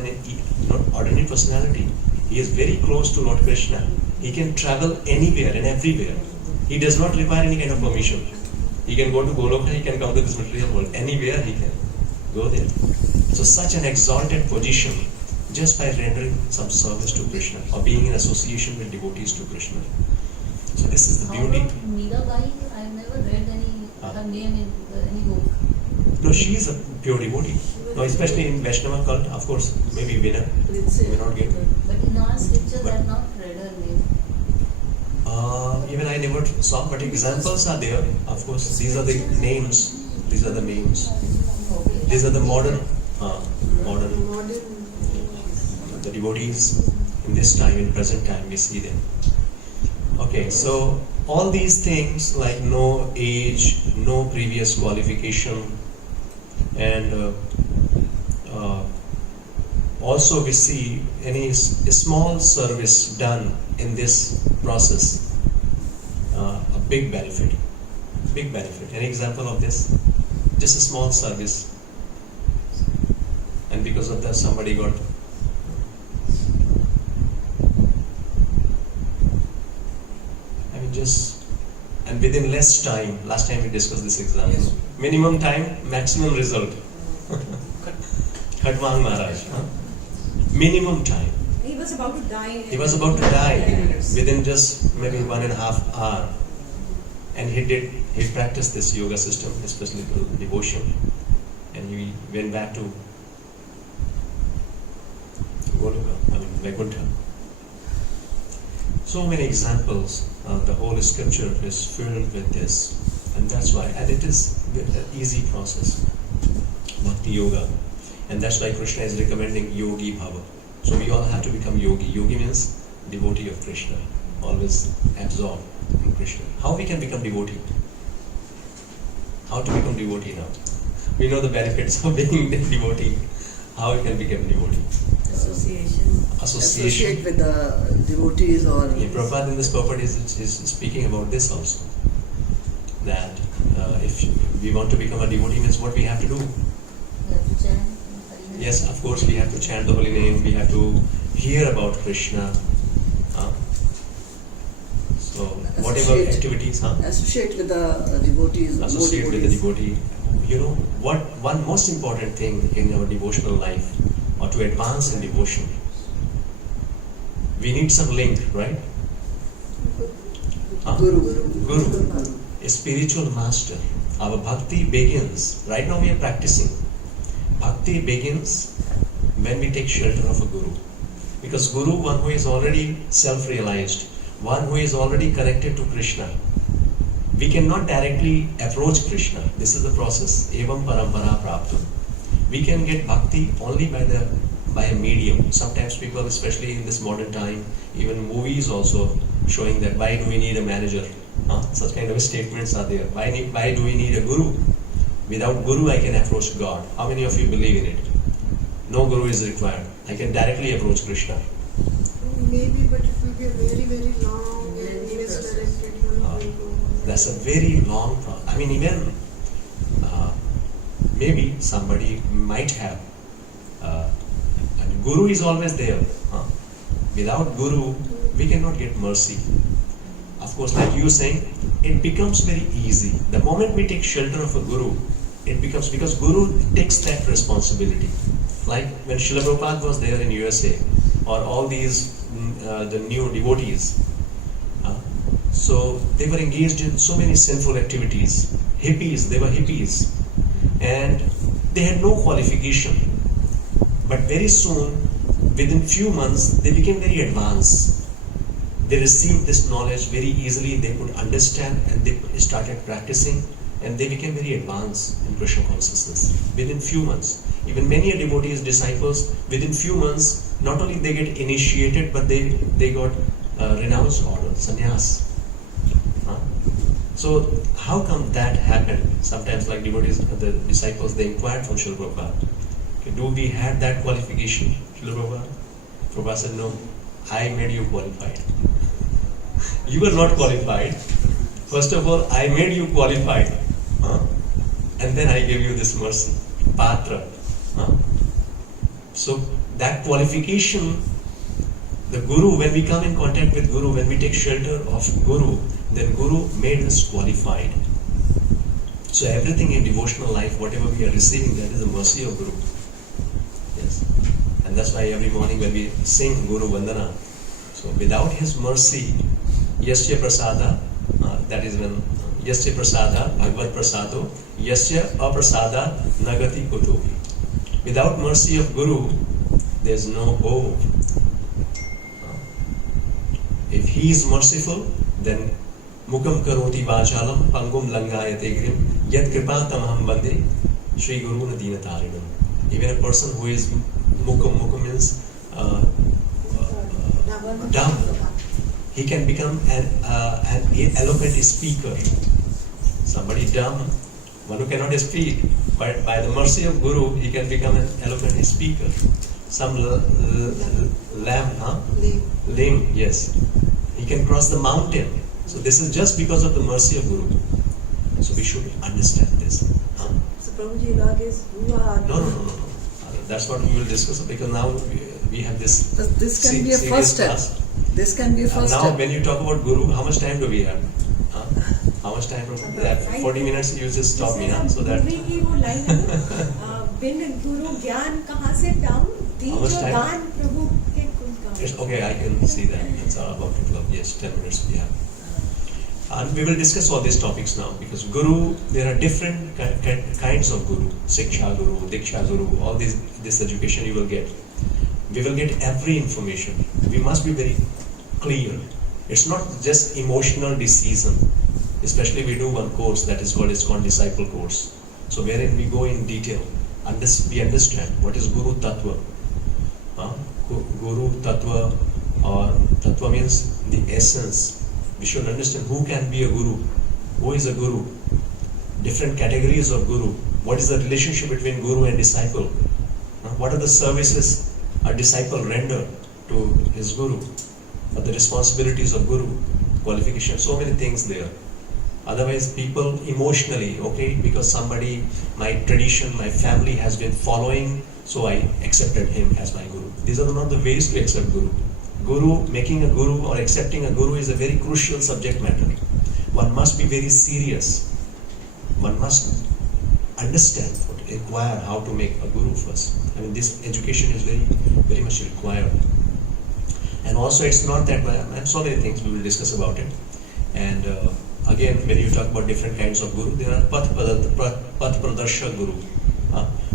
ordinary personality. He is very close to Lord Krishna. He can travel anywhere and everywhere. He does not require any kind of permission. He can go to Goloka, he can come to this material world. Anywhere he can go there. So such an exalted position just by rendering some service to Krishna or being in association with devotees to Krishna. So this is the beauty. Mirabai, I never read her name in any book. No, she is a pure devotee. No, especially in Vaishnava cult, of course, maybe winner. May not get. But in our scriptures, I have not read her name. Even I never saw, but examples are there. Of course, these are the names. These are the names. These are the modern, the devotees in this time, in present time, we see them. Okay, so all these things like no age, no previous qualification, and also we see any small service done in this process, a big benefit. Big benefit. An example of this? Just a small service. And because of that somebody got and within less time, last time we discussed this example. Yes. Minimum time, maximum result. Khatwang Maharaj. Minimum time. He was about to die. He was about to die Yes. within just maybe 1.5 hours. And he practiced this yoga system, especially to devotion. And he went back to Vaikuntha. So many examples. The whole scripture is filled with this. And that's why, and it is an easy process. Bhakti yoga. And that's why Krishna is recommending yogi bhava. So we all have to become yogi. Yogi means devotee of Krishna. Always absorbed in Krishna. How we can become devotee? How to become devotee now? We know the benefits of being devotee. How we can become devotee? Association. Associate with the devotees or... Yeah, Prabhupada in this purport is speaking about this also. That if we want to become a devotee means what we have to do? You have to chant. Yes, of course we have to chant the holy name, we have to hear about Krishna. So whatever Associate. activities, Associate with the devotees. more associate with the devotees. devotee. You know, one most important thing in our devotional life, or to advance in devotion, we need some link, right? Guru, a spiritual master. Our bhakti begins, right now we are practicing. Bhakti begins when we take shelter of a guru. Because guru, one who is already self-realized, one who is already connected to Krishna. We cannot directly approach Krishna. This is the process. Evam parampara praptum. We can get bhakti only by a medium. Sometimes people, especially in this modern time, even movies also showing that why do we need a manager? Such kind of statements are there. Why do we need a guru? Without guru I can approach God. How many of you believe in it? No guru is required. I can directly approach Krishna. Maybe, but it will be a very, very long and misdirected. That's a very long process. I mean, even maybe somebody might have. And guru is always there. Without guru, we cannot get mercy. Of course, like you saying, it becomes very easy. The moment we take shelter of a guru, it becomes, because guru takes that responsibility. Like when Srila Prabhupada was there in USA, or all these the new devotees, so they were engaged in so many sinful activities. Hippies, they were hippies, and they had no qualification. But very soon, within few months, they became very advanced. They received this knowledge very easily, they could understand, and they started practicing, and they became very advanced in Krishna consciousness within few months. Even many devotees, disciples, within few months, not only they get initiated, but they got renounced order, sannyas. So how come that happened? Sometimes like devotees, the disciples, they inquired from Srila Prabhupada, okay, do we have that qualification, Srila Prabhupada? Prabhupada said, no, I made you qualified. You were not qualified. First of all, I made you qualified. And then I gave you this mercy. Patra. So that qualification, the Guru, when we come in contact with Guru, when we take shelter of Guru, then Guru made us qualified. So everything in devotional life, whatever we are receiving, that is the mercy of Guru. Yes. And that's why every morning when we sing Guru Vandana, so without his mercy, Yasya Prasada, that is when Yasya Prasada, Bhagavad Prasado, Yasya Aprasada, Nagati Kutopi. Without mercy of Guru, there is no hope. If he is merciful, then Mukam Karoti Vachalam, Pangum Langayate Grim, Yat Kripatam Aham Bande, Sri Guru Nadina Tarinam. Even a person who is Mukam means dumb, he can become an eloquent speaker. Somebody dumb, one who cannot speak, but by the mercy of Guru, he can become an eloquent speaker. Some lame, yes. He can cross the mountain So this is just because of the mercy of Guru. So we should understand this. Huh? So Prabhuji, in our case, you are... No. That's what we will discuss, because now we have this. But this can be a serious first step. class. This can be a first Now step. when you talk about Guru, how much time do we have? Huh? How much time? 40 minutes you just stop me, huh? So that. Movie की वो line है ना, बिन गुरु ज्ञान कहाँ से पाऊं, How much दीजो time? दान प्रभु के गुण गाऊं. Yes, okay, I can see that. It's about to club. Yes, 10 minutes we have. And we will discuss all these topics now, because Guru, there are different kinds of Guru. Siksha Guru, Diksha Guru, all this education you will get. We will get every information. We must be very clear. It's not just emotional decision. Especially we do one course that is called Disciple Course. So wherein we go in detail. We understand what is Guru Tattva. Guru Tattva, or Tattva means the essence. We should understand who can be a Guru, who is a Guru, different categories of Guru, what is the relationship between Guru and disciple, what are the services a disciple render to his Guru, what the responsibilities of Guru, qualification, so many things there. Otherwise people emotionally, okay, because somebody, my tradition, my family has been following, so I accepted him as my Guru. These are not the ways to accept Guru. Guru, making a Guru or accepting a Guru is a very crucial subject matter. One must be very serious. One must understand, inquire how to make a Guru first. I mean, this education is very, very much required. And also it's not that, and so many things we will discuss about it. And again, when you talk about different kinds of Guru, there are Path Pradarshak Guru.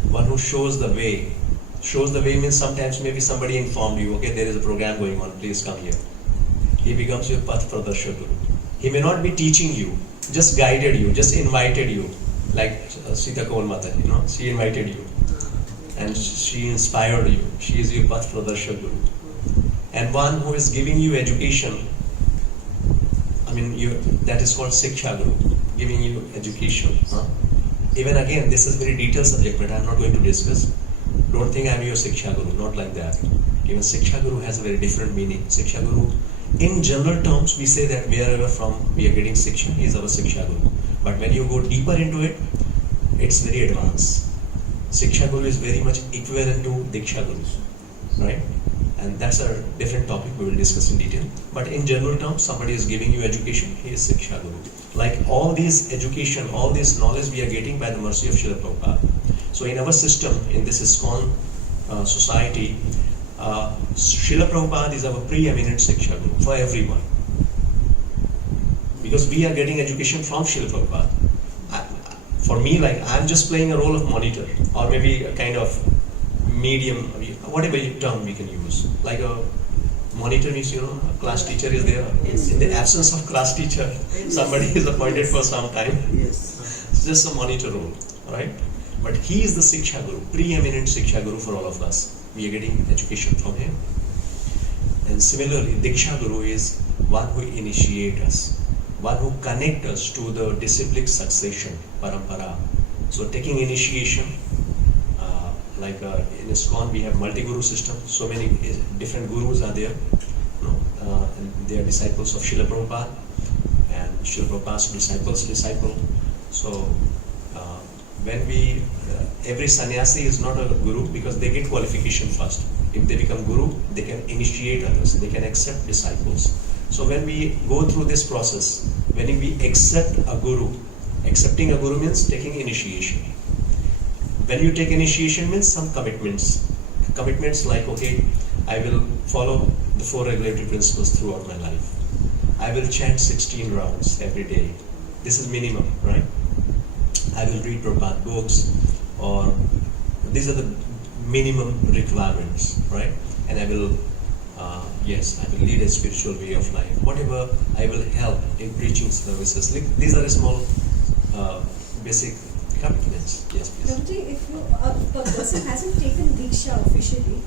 One who shows the way. Shows the way means sometimes maybe somebody informed you, okay, there is a program going on, please come here. He becomes your Path Pradarshak Guru. He may not be teaching you, just guided you, just invited you. Like Sita Kaul Mata, she invited you. And she inspired you. She is your Path Pradarshak Guru. And one who is giving you education, that is called Siksha Guru, giving you education. Even again, this is very detailed subject matter, I am not going to discuss. Don't think I am your Siksha Guru, not like that. Even Siksha Guru has a very different meaning. Siksha Guru, in general terms, we say that wherever from we are getting Siksha, he is our Siksha Guru. But when you go deeper into it, it's very advanced. Siksha Guru is very much equivalent to Diksha Guru, right? And that's a different topic we will discuss in detail. But in general terms, somebody is giving you education, he is Siksha Guru. Like all this education, all this knowledge we are getting by the mercy of Srila Prabhupada. So in our system, in this ISKCON society, Srila Prabhupada is our preeminent Siksha Guru for everyone. Because we are getting education from Srila Prabhupada. For me, like I'm just playing a role of monitor, or maybe a kind of medium, whatever term we can use. Like a monitor means, a class teacher is there. In the absence of class teacher, somebody is appointed for some time. Yes. It's just a monitor role, right? But he is the Siksha Guru, preeminent Siksha Guru for all of us. We are getting education from him. And similarly, Diksha Guru is one who initiates us, one who connects us to the disciplic succession, parampara. So taking initiation, like in ISKCON we have multi-guru system, so many different gurus are there. And they are disciples of Srila Prabhupada, and Srila Prabhupada's disciple. So when every sannyasi is not a guru because they get qualification first. If they become guru, they can initiate others, they can accept disciples. So when we go through this process, when we accept a guru, accepting a guru means taking initiation. When you take initiation means some commitments. Commitments like, okay, I will follow the 4 regulatory principles throughout my life. I will chant 16 rounds every day. This is minimum, right? I will read Prabhupada books, or these are the minimum requirements, right? And I will, I will lead a spiritual way of life. Whatever, I will help in preaching services. These are small, basic commitments. Yes, please. Prabhuji, if a person hasn't taken Diksha officially,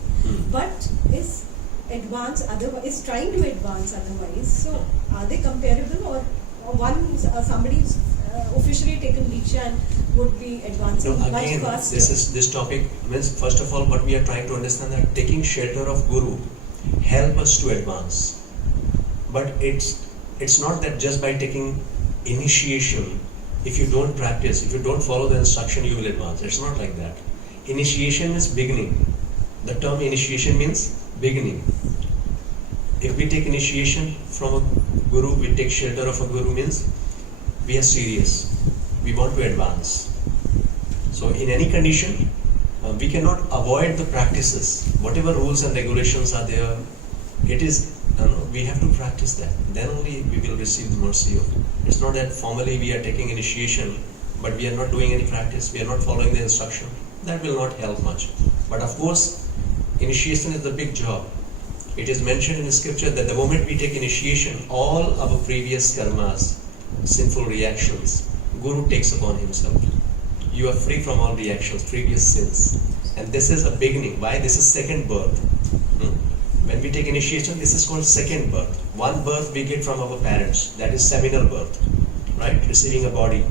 but is trying to advance otherwise, so are they comparable, or somebody's officially taken Diksha and would be advancing much again, faster? this topic means, first of all, what we are trying to understand, that taking shelter of Guru help us to advance. But it's it's not that just by taking initiation, if you don't practice, if you don't follow the instruction, you will advance. It's not like that. Initiation is beginning. The term initiation means beginning. If we take initiation from a guru, we take shelter of a guru, means we are serious. We want to advance. So in any condition, we cannot avoid the practices. Whatever rules and regulations are there, it is, we have to practice that. Then only we will receive the mercy of it. It's not that formally we are taking initiation, but we are not doing any practice, we are not following the instruction. That will not help much. But of course, initiation is the big job. It is mentioned in the scripture that the moment we take initiation, all our previous karmas, sinful reactions, Guru takes upon himself. You are free from all reactions, previous sins. And this is a beginning. Why? This is second birth. When we take initiation, this is called second birth. One birth we get from our parents, that is seminal birth, right? Receiving a body.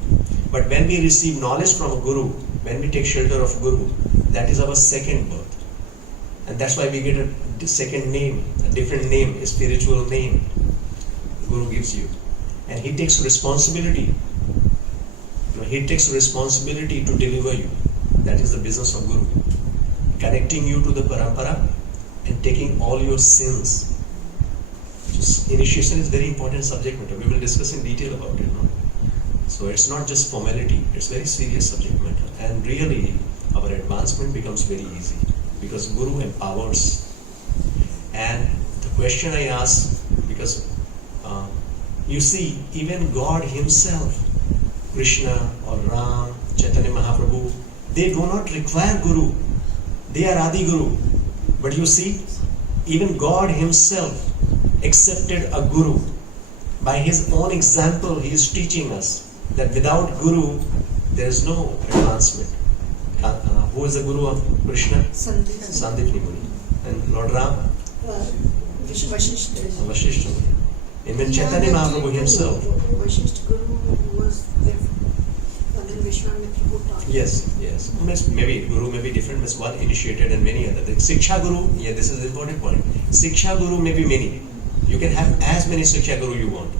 But when we receive knowledge from a guru, when we take shelter of guru, that is our second birth. And that's why we get a second name, a different name, a spiritual name Guru gives you. And he takes responsibility. He takes responsibility to deliver you. That is the business of Guru. Connecting you to the parampara and taking all your sins. So initiation is very important subject matter. We will discuss in detail about it. No? So it's not just formality, it's very serious subject matter. And really, our advancement becomes very easy because Guru empowers. And the question I ask, because you see, even God himself, Krishna or Ram, Chaitanya Mahaprabhu, they do not require Guru. They are Adi Guru. But you see, even God himself accepted a Guru. By his own example, he is teaching us that without Guru, there is no advancement. Who is the Guru of Krishna? Sandipni Muni. And Lord Ram? Vashishta. Even Chaitanya Mahaprabhu himself. Vashishta Guru was there, and then Vishwamitra who taught. Yes. Maybe Guru may be different, but one initiated and many other things. Siksha Guru, this is an important point. Siksha Guru may be many. You can have as many Siksha Guru you want.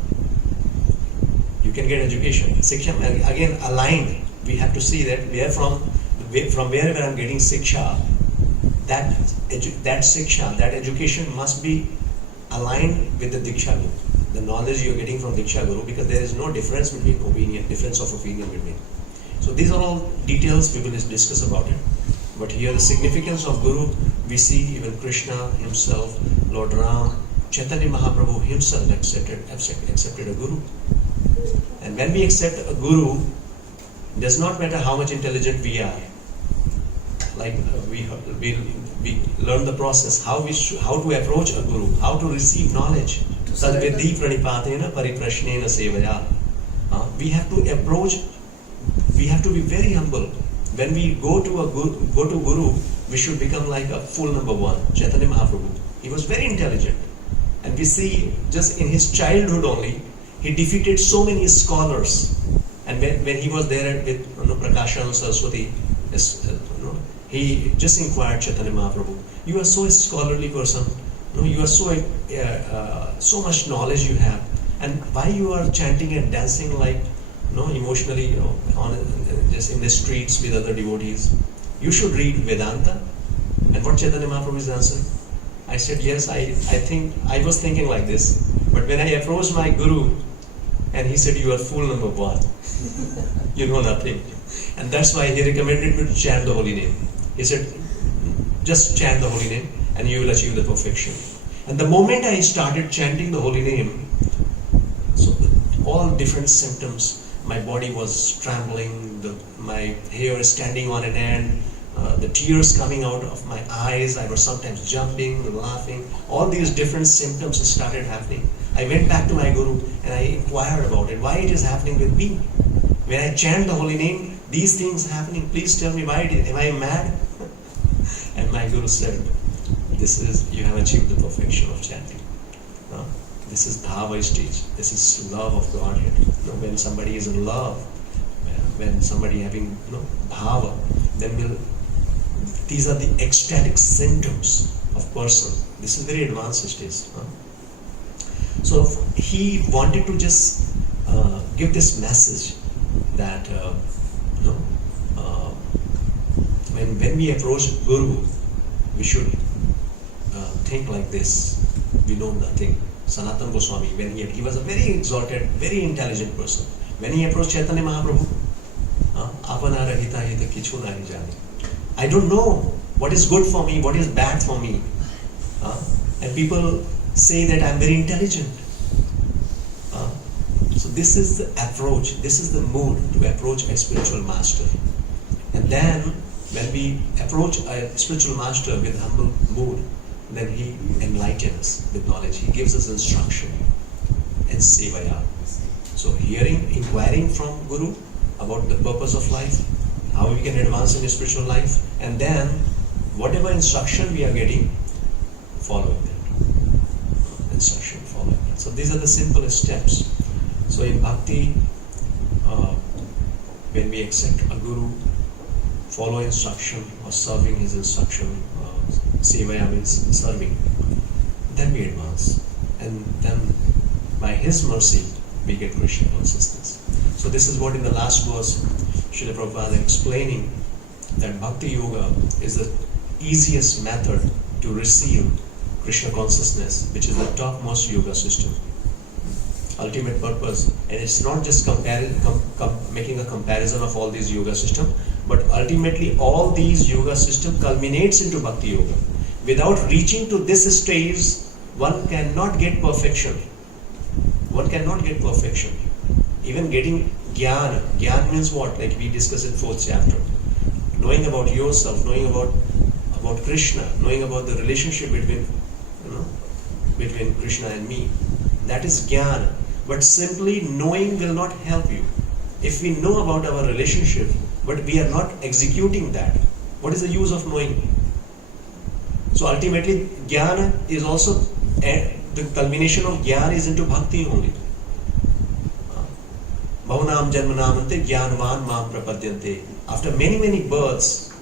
You can get education. Siksha, again, aligned. We have to see that from wherever I'm getting Siksha, that Siksha, that education must be aligned with the Diksha Guru. The knowledge you're getting from Diksha Guru, because there is no difference between difference of opinion between. So these are all details we will discuss about it. But here the significance of Guru, we see even Krishna himself, Lord Ram, Chaitanya Mahaprabhu himself accepted a Guru. And when we accept a Guru, it does not matter how much intelligent we are. Like we learn the process, how to approach a Guru, how to receive knowledge. Sadvidhi pranipatena pariprashnena sevaya. We have to approach, we have to be very humble. When we go to Guru, we should become like a full number one. Chaitanya Mahaprabhu, he was very intelligent. And we see just in his childhood only, he defeated so many scholars. And when he was there with Prakasha and Saraswati, he just inquired Chaitanya Mahaprabhu, you are so a scholarly person, you are so much knowledge you have, and why you are chanting and dancing like emotionally just in the streets with other devotees? You should read Vedanta. And what Chaitanya Mahaprabhu's answer? I said, yes, I was thinking like this, but when I approached my Guru, and he said, you are fool number one. You know nothing. And that's why he recommended me to chant the holy name. He said, just chant the holy name and you will achieve the perfection. And the moment I started chanting the holy name, so all different symptoms, my body was trembling, my hair standing on an end, the tears coming out of my eyes, I was sometimes jumping, laughing, all these different symptoms started happening. I went back to my Guru and I inquired about it, why it is happening with me. When I chant the holy name, these things happening, please tell me why am I mad? And my Guru said, you have achieved the perfection of chanting. This is bhava stage, this is love of Godhead. When somebody is in love, when somebody having bhava, then these are the ecstatic symptoms of person. This is very advanced stage. So he wanted to just give this message that when we approach Guru, we should think like this: we know nothing. Sanatana Goswami, when he was a very exalted, very intelligent person. When he approached Chaitanya Mahaprabhu, apana rahita hita kichu nahi jane. I don't know what is good for me, what is bad for me. And people say that I'm very intelligent. So this is the approach, this is the mood to approach a spiritual master. And then when we approach a spiritual master with humble mood, then he enlightens with knowledge. He gives us instruction and sevaya. So inquiring from Guru about the purpose of life, how we can advance in spiritual life, and then whatever instruction we are getting, following that. Instruction, following that. So these are the simplest steps. So in bhakti, when we accept a Guru, follow instruction or serving his instruction, sevaya means serving, then we advance. And then by his mercy, we get Krishna consciousness. So this is what in the last verse, Srila Prabhupada explaining that Bhakti Yoga is the easiest method to receive Krishna consciousness, which is the topmost yoga system. Ultimate purpose, and it's not just making a comparison of all these yoga systems, but ultimately all these yoga system culminates into Bhakti Yoga. Without reaching to this stage, one cannot get perfection. One cannot get perfection. Even getting jnana. Jnana means what? Like we discussed in 4th chapter. Knowing about yourself, knowing about Krishna, knowing about the relationship between Krishna and me. That is jnana. But simply knowing will not help you. If we know about our relationship, but we are not executing that, what is the use of knowing? So ultimately, jnana is also, the culmination of jnana is into bhakti only. Bhavanam janmanamante jnanvan mam prapadyante. After many births,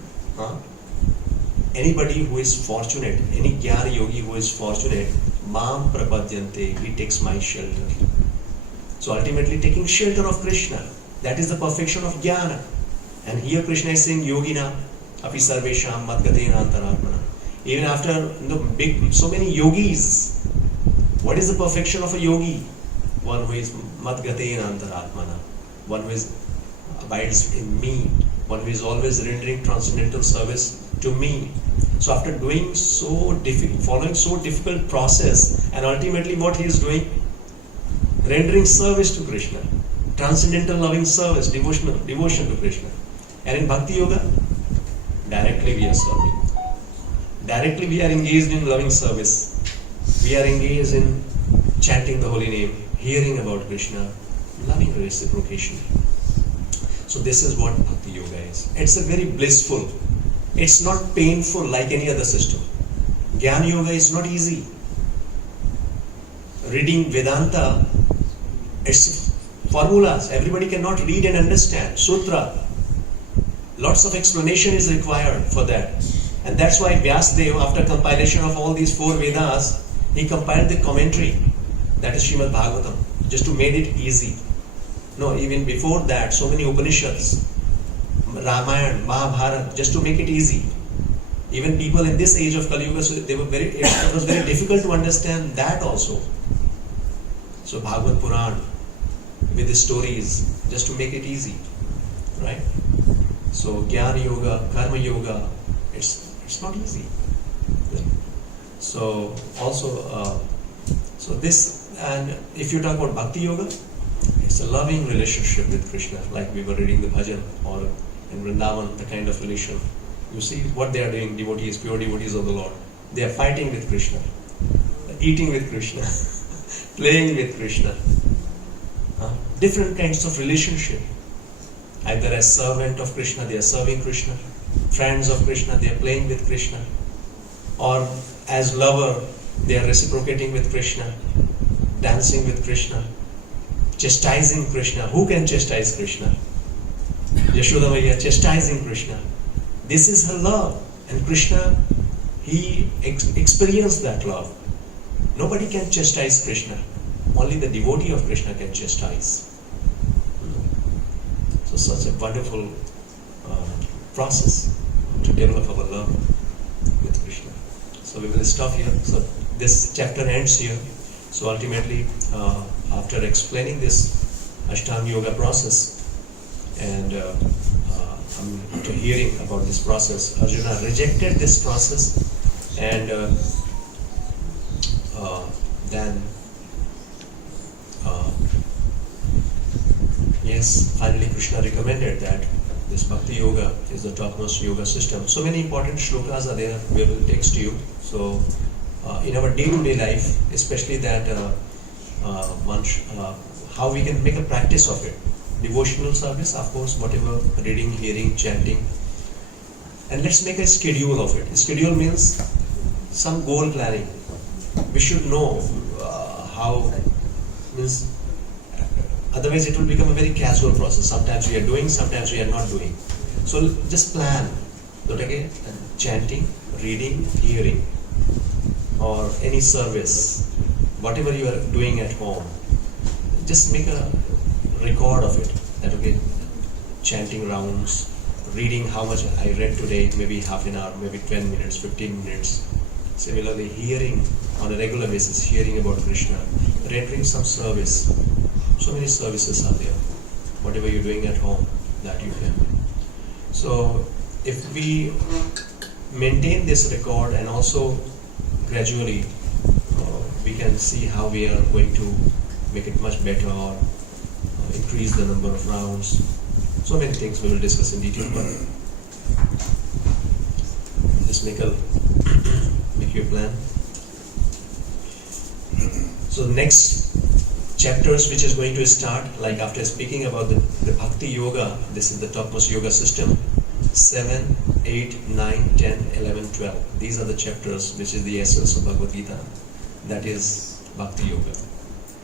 anybody who is fortunate, any jnana yogi who is fortunate, mam prapadyante, he takes my shelter. So ultimately taking shelter of Krishna, that is the perfection of jnana. And here Krishna is saying yogina api sarvesham madgatena antaratmana. Even after so many yogis, what is the perfection of a yogi? One who is madgatena antaratmana, one who abides in me, one who is always rendering transcendental service to me. So after doing following so difficult process, and ultimately what he is doing? Rendering service to Krishna, transcendental loving service, devotion to Krishna. And in Bhakti Yoga, directly we are serving. Directly we are engaged in loving service. We are engaged in chanting the holy name, hearing about Krishna, loving reciprocation. So this is what Bhakti Yoga is. It's a very blissful. It's not painful like any other system. Jnana Yoga is not easy. Reading Vedanta, it's formulas. Everybody cannot read and understand. Sutra. Lots of explanation is required for that. And that's why Vyasadeva, after compilation of all these 4 Vedas, he compiled the commentary. That is Srimad Bhagavatam. Just to make it easy. No, even before that, so many Upanishads, Ramayana, Mahabharata, just to make it easy. Even people in this age of Kali Yuga, so it was very difficult to understand that also. So Bhagavad Puran, with the stories, just to make it easy, right? So Jnana Yoga, Karma Yoga, it's not easy. So also, so this, and if you talk about Bhakti Yoga, it's a loving relationship with Krishna, like we were reading the bhajan, or in Vrindavan, the kind of relation. You see what they are doing, devotees, pure devotees of the Lord. They are fighting with Krishna, eating with Krishna, playing with Krishna. Different kinds of relationship. Either as servant of Krishna, they are serving Krishna. Friends of Krishna, they are playing with Krishna. Or as lover, they are reciprocating with Krishna, dancing with Krishna, chastising Krishna. Who can chastise Krishna? Yashoda Maiya chastising Krishna. This is her love. And Krishna, he experienced that love. Nobody can chastise Krishna. only the devotee of Krishna can chastise. So such a wonderful process to develop our love with Krishna. So we will stop here. So this chapter ends here. So ultimately, after explaining this Ashtanga Yoga process and after hearing about this process, Arjuna rejected this process and then finally Krishna recommended that this Bhakti Yoga is the topmost yoga system. So many important shlokas are there, we will text you. So in our day-to-day life, especially that how we can make a practice of it. Devotional service, of course, whatever, reading, hearing, chanting. And let's make a schedule of it. Schedule means some goal planning. We should know how, means otherwise it will become a very casual process. Sometimes we are doing, sometimes we are not doing. So just plan. Okay? Chanting, reading, hearing, or any service, whatever you are doing at home, just make a record of it. That okay, chanting rounds, reading how much I read today, maybe half an hour, maybe 10 minutes, 15 minutes. Similarly, hearing on a regular basis, hearing about Krishna, rendering some service. So many services are there. Whatever you're doing at home, that you can. So if we maintain this record and also gradually we can see how we are going to make it much better or increase the number of rounds. So many things we will discuss in detail, but just make your plan. So next chapters which is going to start, like after speaking about the Bhakti Yoga, this is the topmost yoga system, 7, 8, 9, 10, 11, 12. These are the chapters which is the essence of Bhagavad Gita. That is Bhakti Yoga.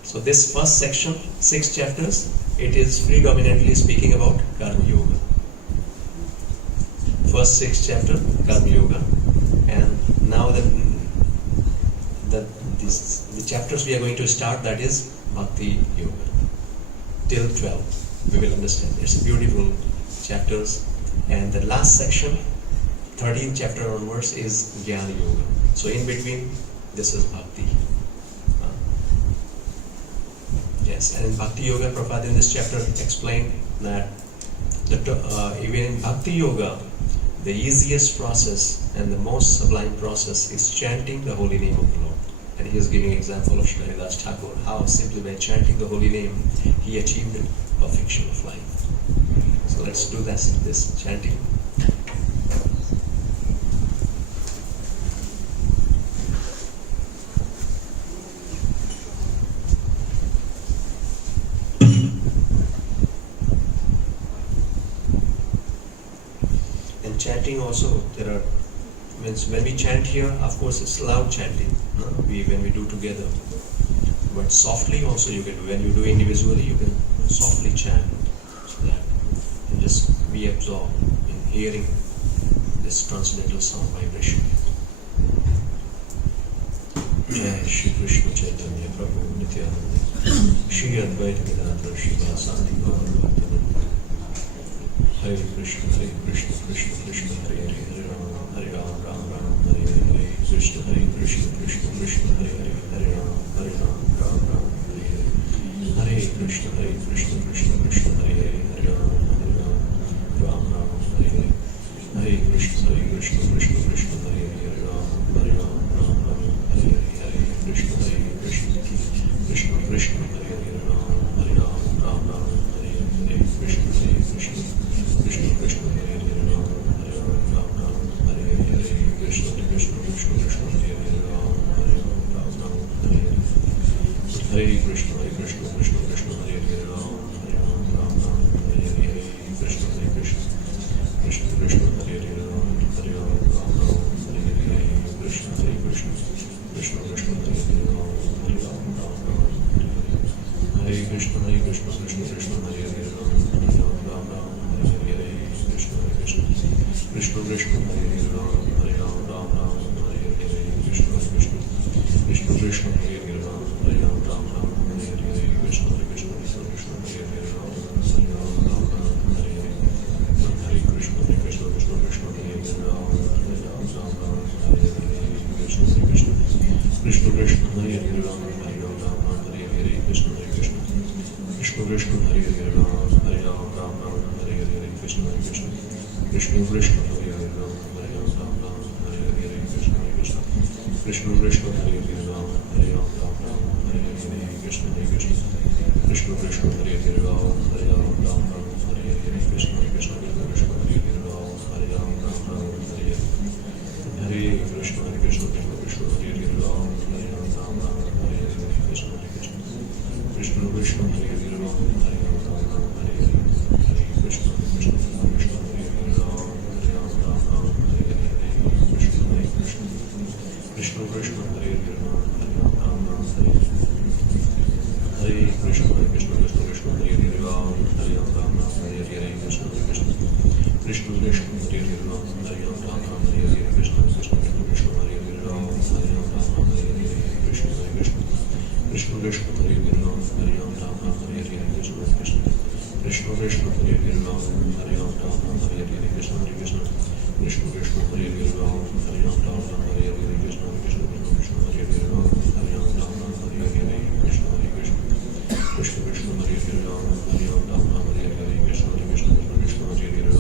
So this first section, 6 chapters, it is predominantly speaking about Karma Yoga. First 6 chapter, Karma Yoga. And now the chapters we are going to start, that is Bhakti Yoga. Till 12, we will understand. It's beautiful chapters. And the last section, 13th chapter onwards, is Jnana Yoga. So in between, this is Bhakti. Yes, and in Bhakti Yoga, Prabhupada in this chapter explained that even in Bhakti Yoga, the easiest process and the most sublime process is chanting the holy name of the Lord. And he is giving an example of Srila Haridas Thakur, how simply by chanting the holy name, he achieved the perfection of life. So let's do this chanting. And chanting also, there are, means when we chant here, of course it's loud chanting, no? When we do together. But softly also you can do. When you do individually, you can softly chant, so that you just be absorbed in hearing this transcendental sound vibration. Jai Shri Krishna Chaitanya Prabhu Nityananda Shri Advaita Gadadhara Shivasadi Gaura Bhaktavinda Hare Krishna Krishna Krishna Hare Hare Hare Ram Ram Ram Hare Hare Krishna Krishna Krishna Hare Hare Hare Ram Ram Ram Hare Hare Hare Krishna Krishna Krishna Hare Hare Hare Ram Ram Hare Hare Hare Krishna Krishna Krishna Hare Hare Ram Ram Hare Hare Krishna Krishna Krishna Hare Hare Hare Ram Ram Hare Hare Krishna Krishna Krishna Hare Hare Ram Ram Hare Hare Krishna Krishna Krishna Hare Hare Ram Ram Hare Hare Hare Krishna Krishna Krishna Hare Hare Ram Ram Hare Hare Krishna Krishna Krishna Hare Hare Ram Ram Hare Hare Krishna Krishna Krishna Hare Hare Ram Hare Krishna Krishna Krishna Hare Hare Ram Hare Hare Krishna Krishna Krishna Hare Hare Ram Hare Hare Krishna Krishna Krishna Hare Hare Ram Hare Hare Krishna Krishna Hare Hare Ram Hare Hare Krishna Hare Krishna Krishna Krishna Hare Hare Ram Ram Hare Hare Hare Krishna Hare Krishna Krishna Krishna Hare Hare Ram Ram Hare Hare Krishna Hare Krishna Krishna Krishna Hare Hare Ram Ram Hare Hare Krishna Hare Krishna Krishna Krishna Hare Hare Ram Ram Hare Hare Krishna Hare Krishna Krishna Krishna Hare Hare Ram Hare Hare Krishna Hare Krishna Krishna Krishna Hare Hare Ram Hare Hare Krishna Hare Krishna Krishna Krishna Hare Hare Ram Hare Hare Krishna Hare Krishna Krishna Krishna Hare Hare Ram Hare Hare Hare Krishna Hare Krishna Krishna Krishna Hare Hare Ram Hare Hare Krishna Hare Krishna Krishna Krishna Hare Hare Ram Hare Hare Krishna Hare Krishna Krishna Hare Hare Ram Hare Hare Krishna Hare Krishna Krishna Krishna Hare Hare Ram Hare Krishna Hare Krishna Krishna Krishna Hare Hare Ram Hare Hare Krishna Hare Krishna Krishna Krishna Hare Hare Ram Hare Hare Krishna Krishna Krishna Hare Hare Ram Hare Hare Krishna Hare Krishna Krishna Krishna Hare Hare Ram Hare Hare Krishna Krishna Krishna Krishna Hare Hare Ram Hare Hare Krishna Hare Krishna Krishna Krishna Hare Hare Ram Hare Hare Krishna Krishna Krishna Hare Hare Ram Hare Hare Krishna Hare Krishna Krishna Krishna Hare Hare Ram Hare Hare Krishna Krishna Krishna Hare Hare Ram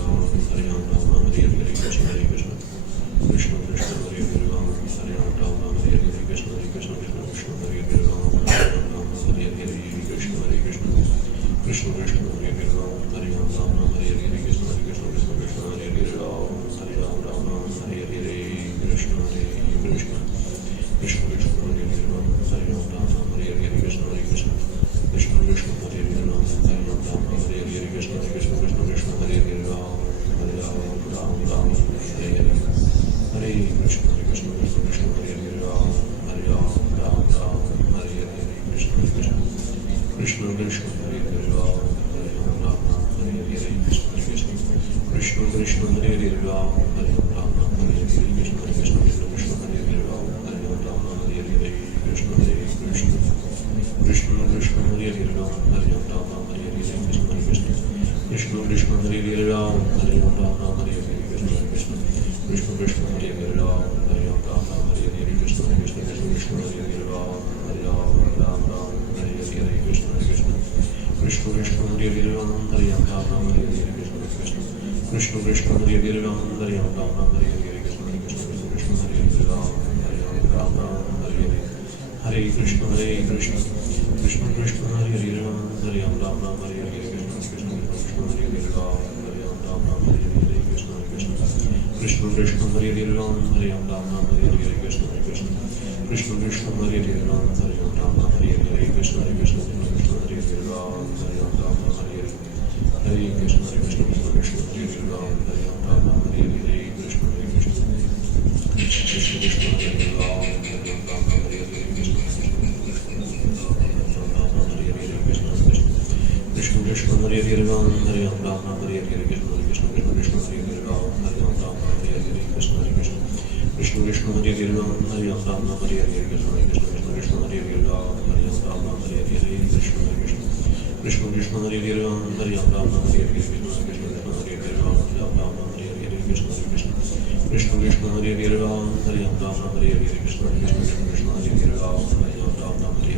Hare Hare Krishna Hare Krishna Krishna Krishna Hare Hare Ram Hare Hare Krishna Krishna Krishna Hare Hare Ram Hare Hare Krishna Hare Krishna Krishna Krishna Hare Hare Ram Hare Hare Krishna Krishna Krishna Hare Hare Ram Hare Hare Krishna Hare Krishna Krishna Krishna Hare Hare Ram Hare Hare Krishna Krishna Krishna Krishna Hare Hare Ram Hare Hare Krishna Krishna Krishna Hare Hare Ram Hare Hare Hare Krishna Hare Krishna Krishna Hare Hare Ram Hare Hare Krishna Krishna Krishna Krishna Hare Hare Ram Hare Hare Krishna Krishna Krishna Krishna Hare Hare Ram Hare Hare Krishna Krishna Krishna Hare Hare Ram Hare Hare Krishna Krishna Krishna Krishna Hare Hare Ram Hare Hare Krishna Krishna Krishna Krishna Hare Hare Ram Hare Hare Krishna Krishna Krishna Krishna Hare Hare Ram Hare Hare Krishna Krishna Krishna Hare Hare Ram Hare Hare Krishna Krishna Krishna Krishna Hare Hare Ram Hare Hare Krishna Krishna Krishna Krishna Hare Hare Ram Hare Hare Krishna Krishna Krishna Hare Hare Ram Hare Hare Hare Krishna Krishna Krishna Hare Hare Ram Hare Hare Krishna Krishna Krishna Hare Hare Ram Hare Hare Krishna Krishna Krishna Krishna Hare Hare Ram Hare Hare Krishna Krishna Krishna Krishna Hare Hare Ram Hare Hare Krishna Krishna Krishna Hare Hare Ram Hare Hare Hare Krishna Krishna Krishna Hare Hare Ram Hare Hare Krishna Krishna Krishna Krishna Hare Hare Ram Hare Hare Krishna Krishna Krishna Hare Hare Ram Hare Hare Krishna Krishna Krishna Hare Hare Ram Hare Hare Krishna Krishna Krishna Krishna Hare Hare Ram Hare Hare Krishna Krishna Hare Hare Ram Hare Hare Krishna Krishna Krishna Krishna Hare Hare Ram Hare Hare Krishna Krishna Hare Hare Ram Hare Hare Krishna Krishna Krishna Krishna Hare Hare Ram Hare Hare Krishna Krishna Hare Hare Ram Hare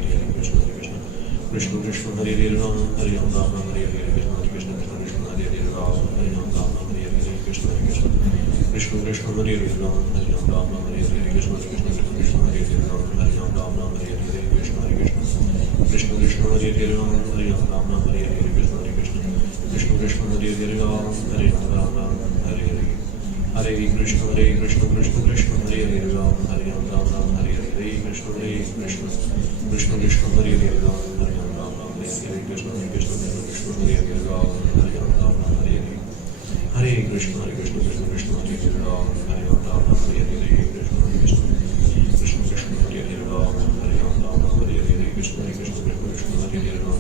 Hare Krishna Krishna Krishna Krishna Hare Hare Ram Hare Hare Krishna Krishna Krishna Hare Hare Ram Hare Hare Krishna Krishna Krishna Krishna Hare Hare Ram Hare Hare Krishna Krishna Krishna Hare Hare Ram Hare Hare Krishna Krishna Krishna Krishna Hare Hare Ram Hare Hare Krishna Krishna Krishna Krishna Hare Hare Ram Hare Hare Hare Krishna Krishna Krishna Hare Hare Ram Hare Hare Krishna Krishna Krishna Krishna Hare Hare Ram Hare Hare Krishna Krishna Krishna Hare Hare Ram Hare Hare Hare Krishna Krishna Krishna Hare Hare Ram Hare Hare Krishna Krishna Krishna Krishna Hare Hare Ram Hare Hare Krishna Krishna Krishna Hare Hare Ram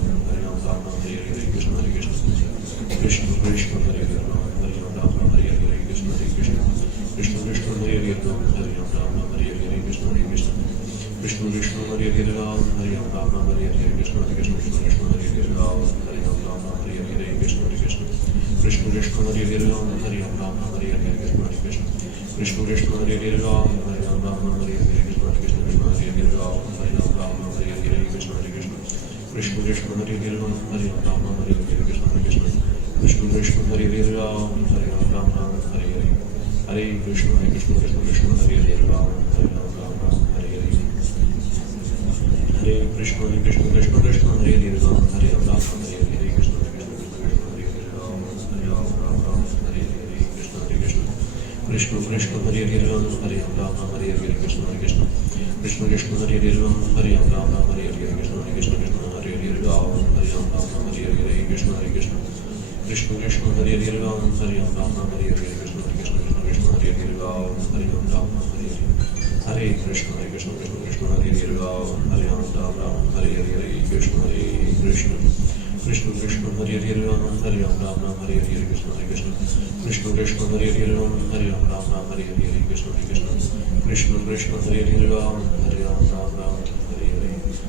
Hare Hare Krishna Krishna Krishna Krishna Hare Hare Ram Hare Hare Krishna Krishna Krishna Krishna Hare Hare Ram Hare Hare Krishna Krishna Krishna Krishna Hare Hare Ram, Hare Ram Ram Hare Hare Krishna Hare Krishna Krishna Krishna Hare Hare Ram, Hare Ram Ram Hare Hare Krishna Hare Krishna Krishna Krishna Hare Hare Ram, Hare Ram Ram Hare Hare Krishna Hare Krishna Krishna Krishna Hare Hare Ram, Hare Ram Ram Hare Hare Krishna Hare Krishna Krishna Hare Hare Ram, Hare Ram Ram Hare Hare Krishna Hare Krishna Krishna Krishna Hare Hare Ram, Hare Ram Ram Hare Hare Krishna Hare Krishna Krishna Krishna Hare Hare Ram, Hare Ram Ram Hare Hare Hare Krishna Krishna Krishna Hare Hare Ram, Hare Ram Ram Hare Hare Hare Krishna Krishna Krishna Hare Hare Ram, Hare Ram Ram Hare Hare Krishna Krishna Krishna Hare Hare Ram, Hare Ram Ram Hare Hare Krishna Hare Krishna Krishna Krishna Hare Hare Ram, Hare Ram Ram Hare Hare Krishna Hare Krishna Krishna Krishna Hare Hare Ram, Hare Ram Ram Hare Hare Krishna Hare Krishna Krishna Hare Hare Ram, Hare Ram Ram Hare Hare Krishna Hare Krishna Krishna Krishna Hare Hare Ram, Hare Ram Ram Hare Hare Krishna Hare Krishna Krishna Krishna Hare Hare Ram, Hare Ram Ram Hare Hare Hare Krishna Krishna Krishna Hare Hare Ram, Hare Ram Ram Hare Hare Krishna Hare Krishna Krishna Krishna Hare Hare Ram, Hare Ram Ram Hare Hare Krishna Hare Krishna Krishna Krishna Hare Hare Ram, Hare Ram Ram Hare Hare Krishna Hare Krishna Krishna Krishna Hare Hare Ram, Hare Ram Ram Hare Hare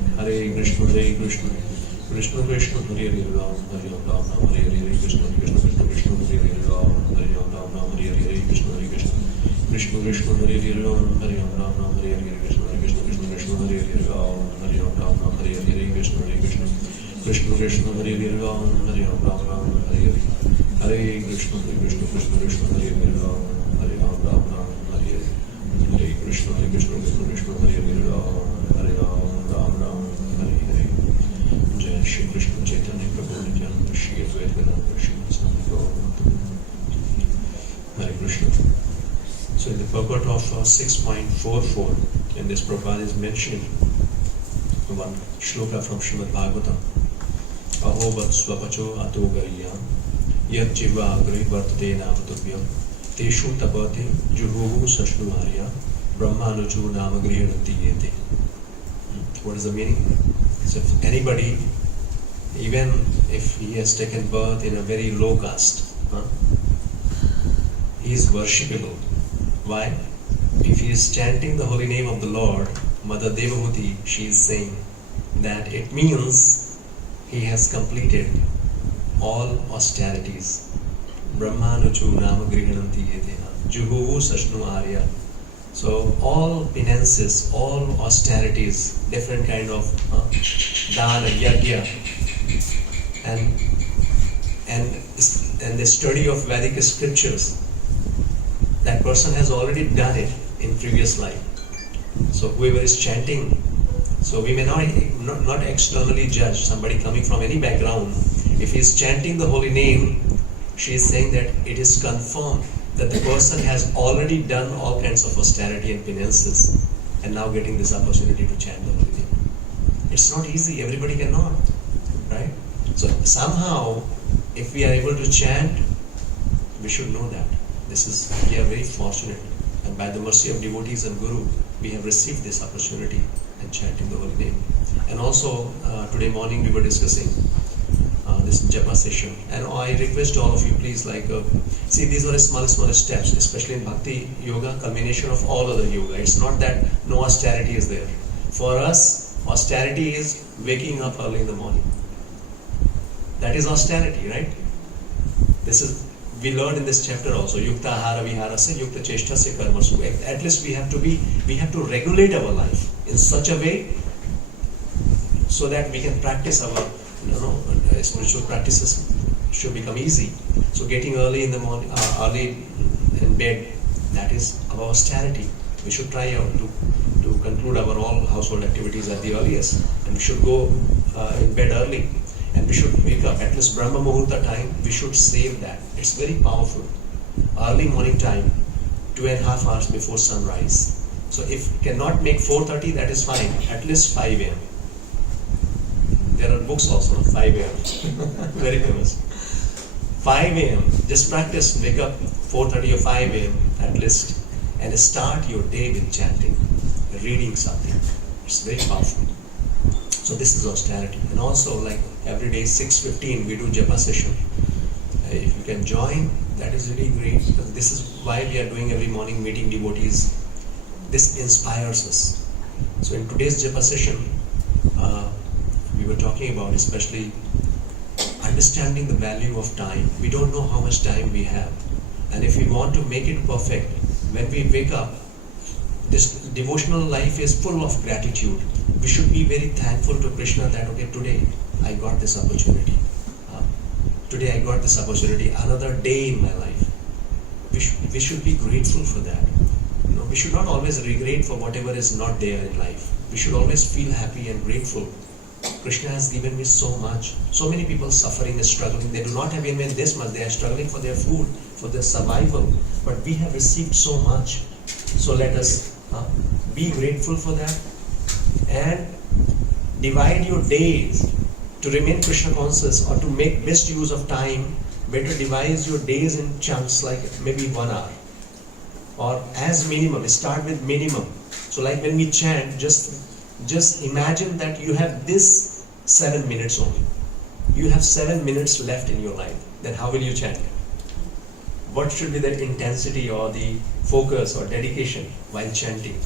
Hare Krishna Krishna Krishna Krishna Hare Hare Ram, Hare Ram Hare Hare Krishna Krishna Krishna Krishna Hare Hare Ram, Hare Ram Hare Hare Krishna Hare Krishna Krishna Krishna Hare Hare Ram, Hare Ram Hare Hare Krishna Hare Krishna Krishna Krishna Hare Hare Ram, Hare Ram Hare Hare Krishna Hare Krishna Krishna Krishna Hare Hare Ram, Hare Ram Hare Hare Hare Krishna Krishna Krishna Hare Hare Ram, Hare Ram Hare Hare Hare Krishna Krishna Krishna Hare Hare Ram, Hare Ram Hare Hare Jai Shri Krishna Chaitanya Prabhu Nityananda Shri Advaita Gadadhar Srimad Gaurav Hare Krishna. So in the purport of 6.44 in this Prabhupada is mentioning one shloka from Srimad Bhagavatam. Aho vat swapacho ato gariyam yat jiva agri vartate namatuvyam teshu tapate juhuhu sashnu arya brahmanuju namagriyananti yete. What is the meaning? So if anybody, even if he has taken birth in a very low caste, he is worshipable. Why? If he is chanting the holy name of the Lord, Mother Devahuti, she is saying that it means he has completed all austerities. Brahmanuchu namagrihananti yeteha juhuvu sashnu arya. So all penances, all austerities, different kind of dana, yajna, and the study of Vedic scriptures, that person has already done it in previous life. So whoever is chanting, so we may not externally judge somebody coming from any background. If he is chanting the holy name, she is saying that it is confirmed that the person has already done all kinds of austerity and penances and now getting this opportunity to chant the holy name. It's not easy, everybody cannot, right? So somehow, if we are able to chant, we should know that we are very fortunate, and by the mercy of devotees and Guru, we have received this opportunity and chanting the holy name. And also today morning we were discussing this japa session, and I request all of you, please, see, these are small steps, especially in bhakti yoga, culmination of all other yoga. It's not that no austerity is there. For us, austerity is waking up early in the morning. That is austerity, right? We learned in this chapter also, yukta ahara vihara se yukta cheshta se karma su. At least we have to regulate our life in such a way so that we can practice our spiritual practices should become easy. So getting early in the morning, early in bed, that is our austerity. We should try out to conclude our all household activities at the earliest, and we should go in bed early, and we should wake up at least Brahma Muhurta time. We should save that. It's very powerful. Early morning time, 2.5 hours before sunrise. So if cannot make 4:30, that is fine. At least 5 a.m. There are books also, 5 a.m. Very famous. 5 a.m. Just practice, wake up 4:30 or 5 a.m. at least, and start your day with chanting, reading something. It's very powerful. So this is austerity. And also, like every day 6:15 we do japa session. If you can join, that is really great, because this is why we are doing every morning, meeting devotees. This inspires us. So in today's Japa session, we were talking about especially understanding the value of time. We don't know how much time we have. And if we want to make it perfect, when we wake up, this devotional life is full of gratitude. We should be very thankful to Krishna that, okay, today I got this opportunity. Today I got this opportunity, another day in my life. We should be grateful for that. We should not always regret for whatever is not there in life. We should always feel happy and grateful. Krishna has given me so much. So many people suffering and struggling. They do not have even this much. They are struggling for their food, for their survival. But we have received so much. So let us be grateful for that. And divide your days to remain Krishna conscious or to make best use of time. Better devise your days in chunks like maybe 1 hour. Or as minimum, start with minimum. So like when we chant, just imagine that you have this 7 minutes only. You have 7 minutes left in your life. Then how will you chant? What should be the intensity or the focus or dedication while chanting?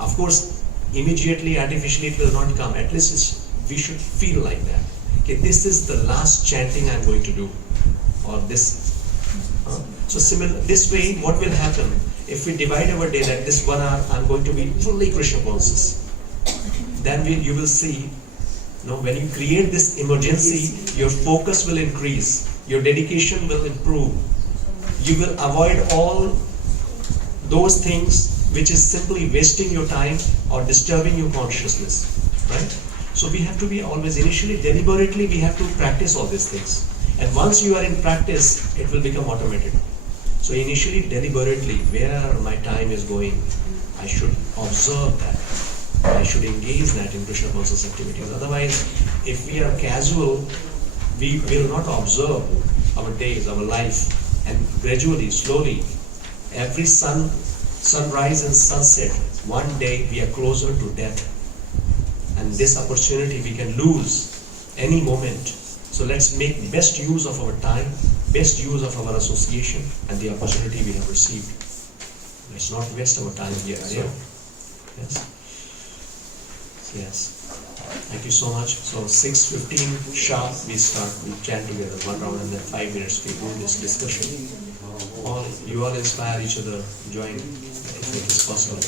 Of course, immediately, artificially it will not come. At least we should feel like that. Okay, this is the last chanting I'm going to do. Or this. So similar, this way what will happen? If we divide our day that this 1 hour I'm going to be fully Krishna conscious, then you will see, when you create this emergency, your focus will increase, your dedication will improve. You will avoid all those things which is simply wasting your time or disturbing your consciousness, right? So we have to be always, initially, deliberately, we have to practice all these things. And once you are in practice, it will become automated. So initially, deliberately, where my time is going, I should observe that. I should engage that in Krishna conscious activities. Otherwise, if we are casual, we will not observe our days, our life. And gradually, slowly, every sunrise and sunset, one day we are closer to death. And this opportunity we can lose any moment. So let's make best use of our time, best use of our association and the opportunity we have received. Let's not waste our time here. Yes. Yes. Thank you so much. So 6:15 sharp we start. We chant together 1 round and then 5 minutes we do this discussion. You all inspire each other. Join if it is possible.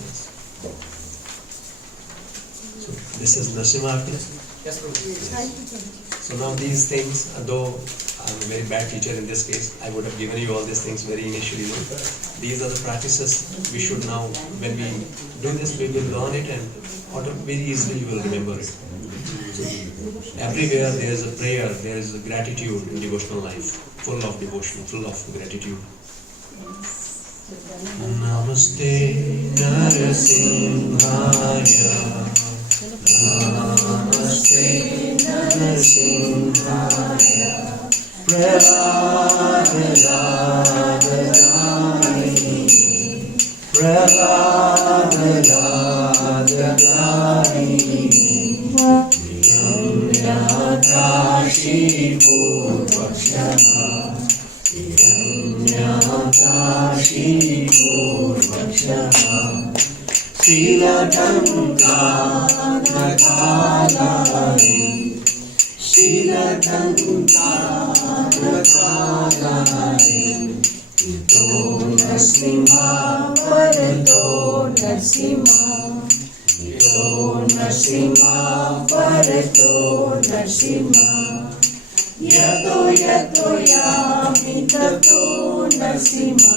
Yes. So this is Narasimha. Yes, Prabhu. So now these things, though I'm a very bad teacher in this case, I would have given you all these things very initially. These are the practices we should now, when we do this, we will learn it and very easily you will remember it. So everywhere there is a prayer, there is a gratitude in devotional life, full of devotion, full of gratitude. Namaste Narasimhaya. Namaste Narasimhaya. Prahlada-lada-dayini. Prahlada-lada-dayini. Hiranyakashipurvakshaha. Hiranyakashipurvakshaha. Shilatankanakalayi. Shilatankanakalayi. Ito Narasimha Parato Narasimha. Ito Narasimha Parato Narasimha. Yato yato yami tato Narasimha.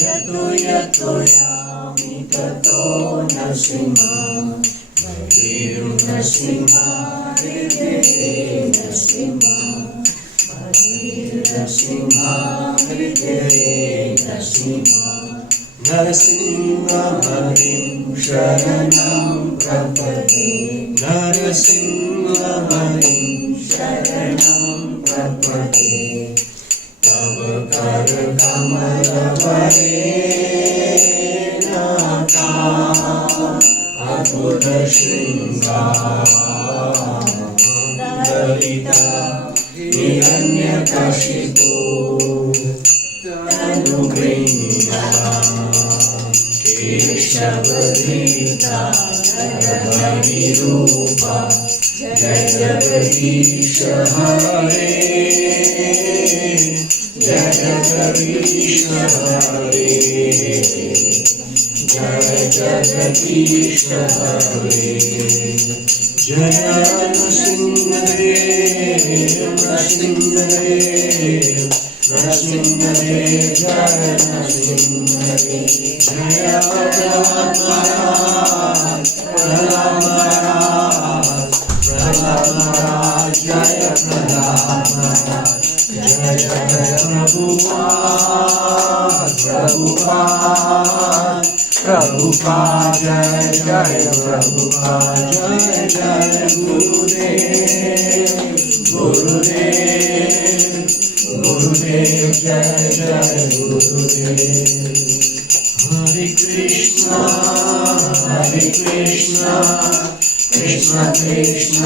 Yato yato yami tato Narasimha. Bhadir Narasimha Hridaya Narasimha. Bhadir Narasimha Hridaya Narasimha. Narasimha Harim Sharanam Prapati. Narasimha Harim Sharanam Prapati. Tava Kara Kamala Varena Ka Adbhuta Shringa Dalita Hiranyakashipu Tanugrinya केशवधीता जगदीरूपा जय जगदीश हरे जय जगदीश हरे जय जगदीश हरे जय नृसिंहदेव नृसिंहदेव नृसिंहदेव जय नृसिंहदेव जय प्रहलाद महाराज प्रहलाद महाराज प्रहलाद महाराज जय प्रहलाद महाराज जय जय प्रभुपाद प्रभुपाद प्रभुपाद जय जय प्रभुपाद जय जय गुरुदेव गुरुदेव गुरुदेव जय जय गुरुदेव हरे कृष्णा कृष्ण कृष्ण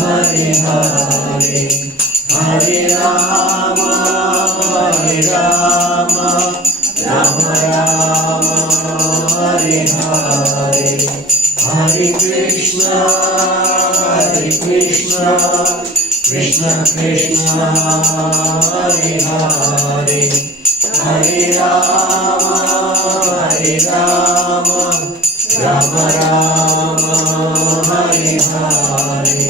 हरे हरे हरे राम राम राम हरे हरे हरे कृष्ण कृष्ण कृष्ण हरे हरे हरे राम राम राम हरे हरे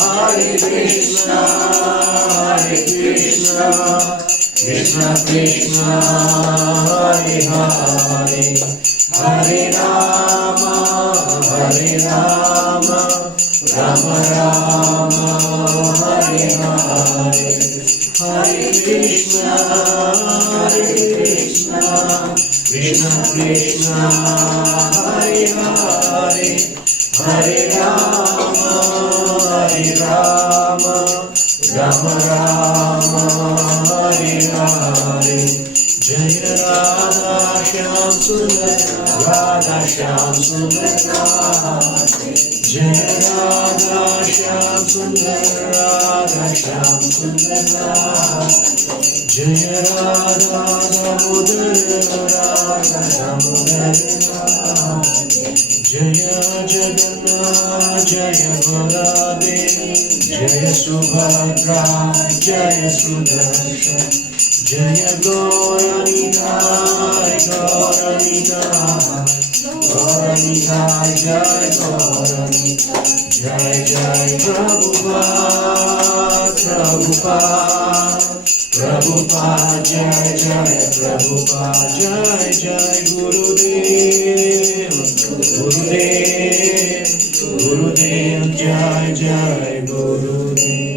हरे कृष्ण कृष्ण कृष्ण हरे हरे हरे राम राम राम हरे हरे हरे कृष्ण कृष्ण कृष्ण हरे हरे हरे राम राम राम हरे हरे जय राधा श्याम सुंदर राधे जय राधा श्याम सुंदर राधे जय राधा दामोदर राधा दामोदर जय जगन्नाथ जय बलदेव जय सुभद्रा जय सुदर्शन जय गौरनिताय गौरनिताय जय गौरनिताय जय जय प्रभुपाद जय जय प्रभुपाद जय जय गुरुदेव जय जय गुरुदेव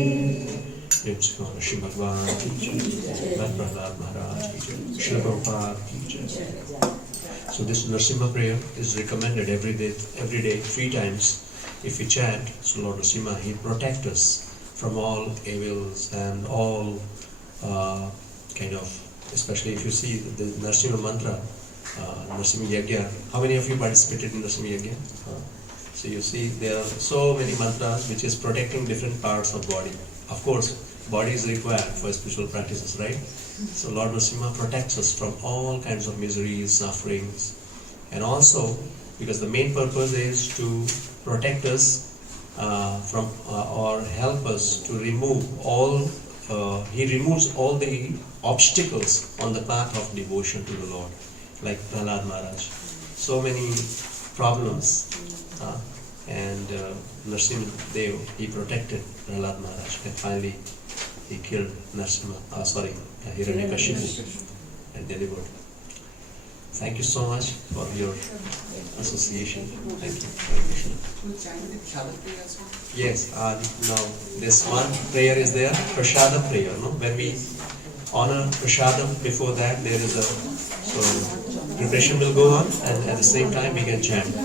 It's called Shri Bhagavad Gita, Prahlad Maharaj Gita, Shri Prabhupada Gita. So this Narasimha prayer is recommended every day 3 times. If we chant, so Lord Narasimha, He protects us from all evils and all especially if you see the Narasimha mantra, Narasimha Yagya. How many of you participated in Narasimha Yagya? So you see there are so many mantras which is protecting different parts of body. Of course, body is required for spiritual practices, right? So Lord Narasimha protects us from all kinds of miseries, sufferings, and also because the main purpose is to protect us from or help us to remove all. He removes all the obstacles on the path of devotion to the Lord, like Prahlad Maharaj. So many problems, and Narasimha Dev, he protected Prahlad Maharaj, and finally he killed Hiranyakashipu and delivered. Thank you so much for your association. Thank you. Yes, now this one prayer is there, Prashadam prayer. No? When we honor Prashadam, before that there is a preparation will go on, and at the same time we can chant.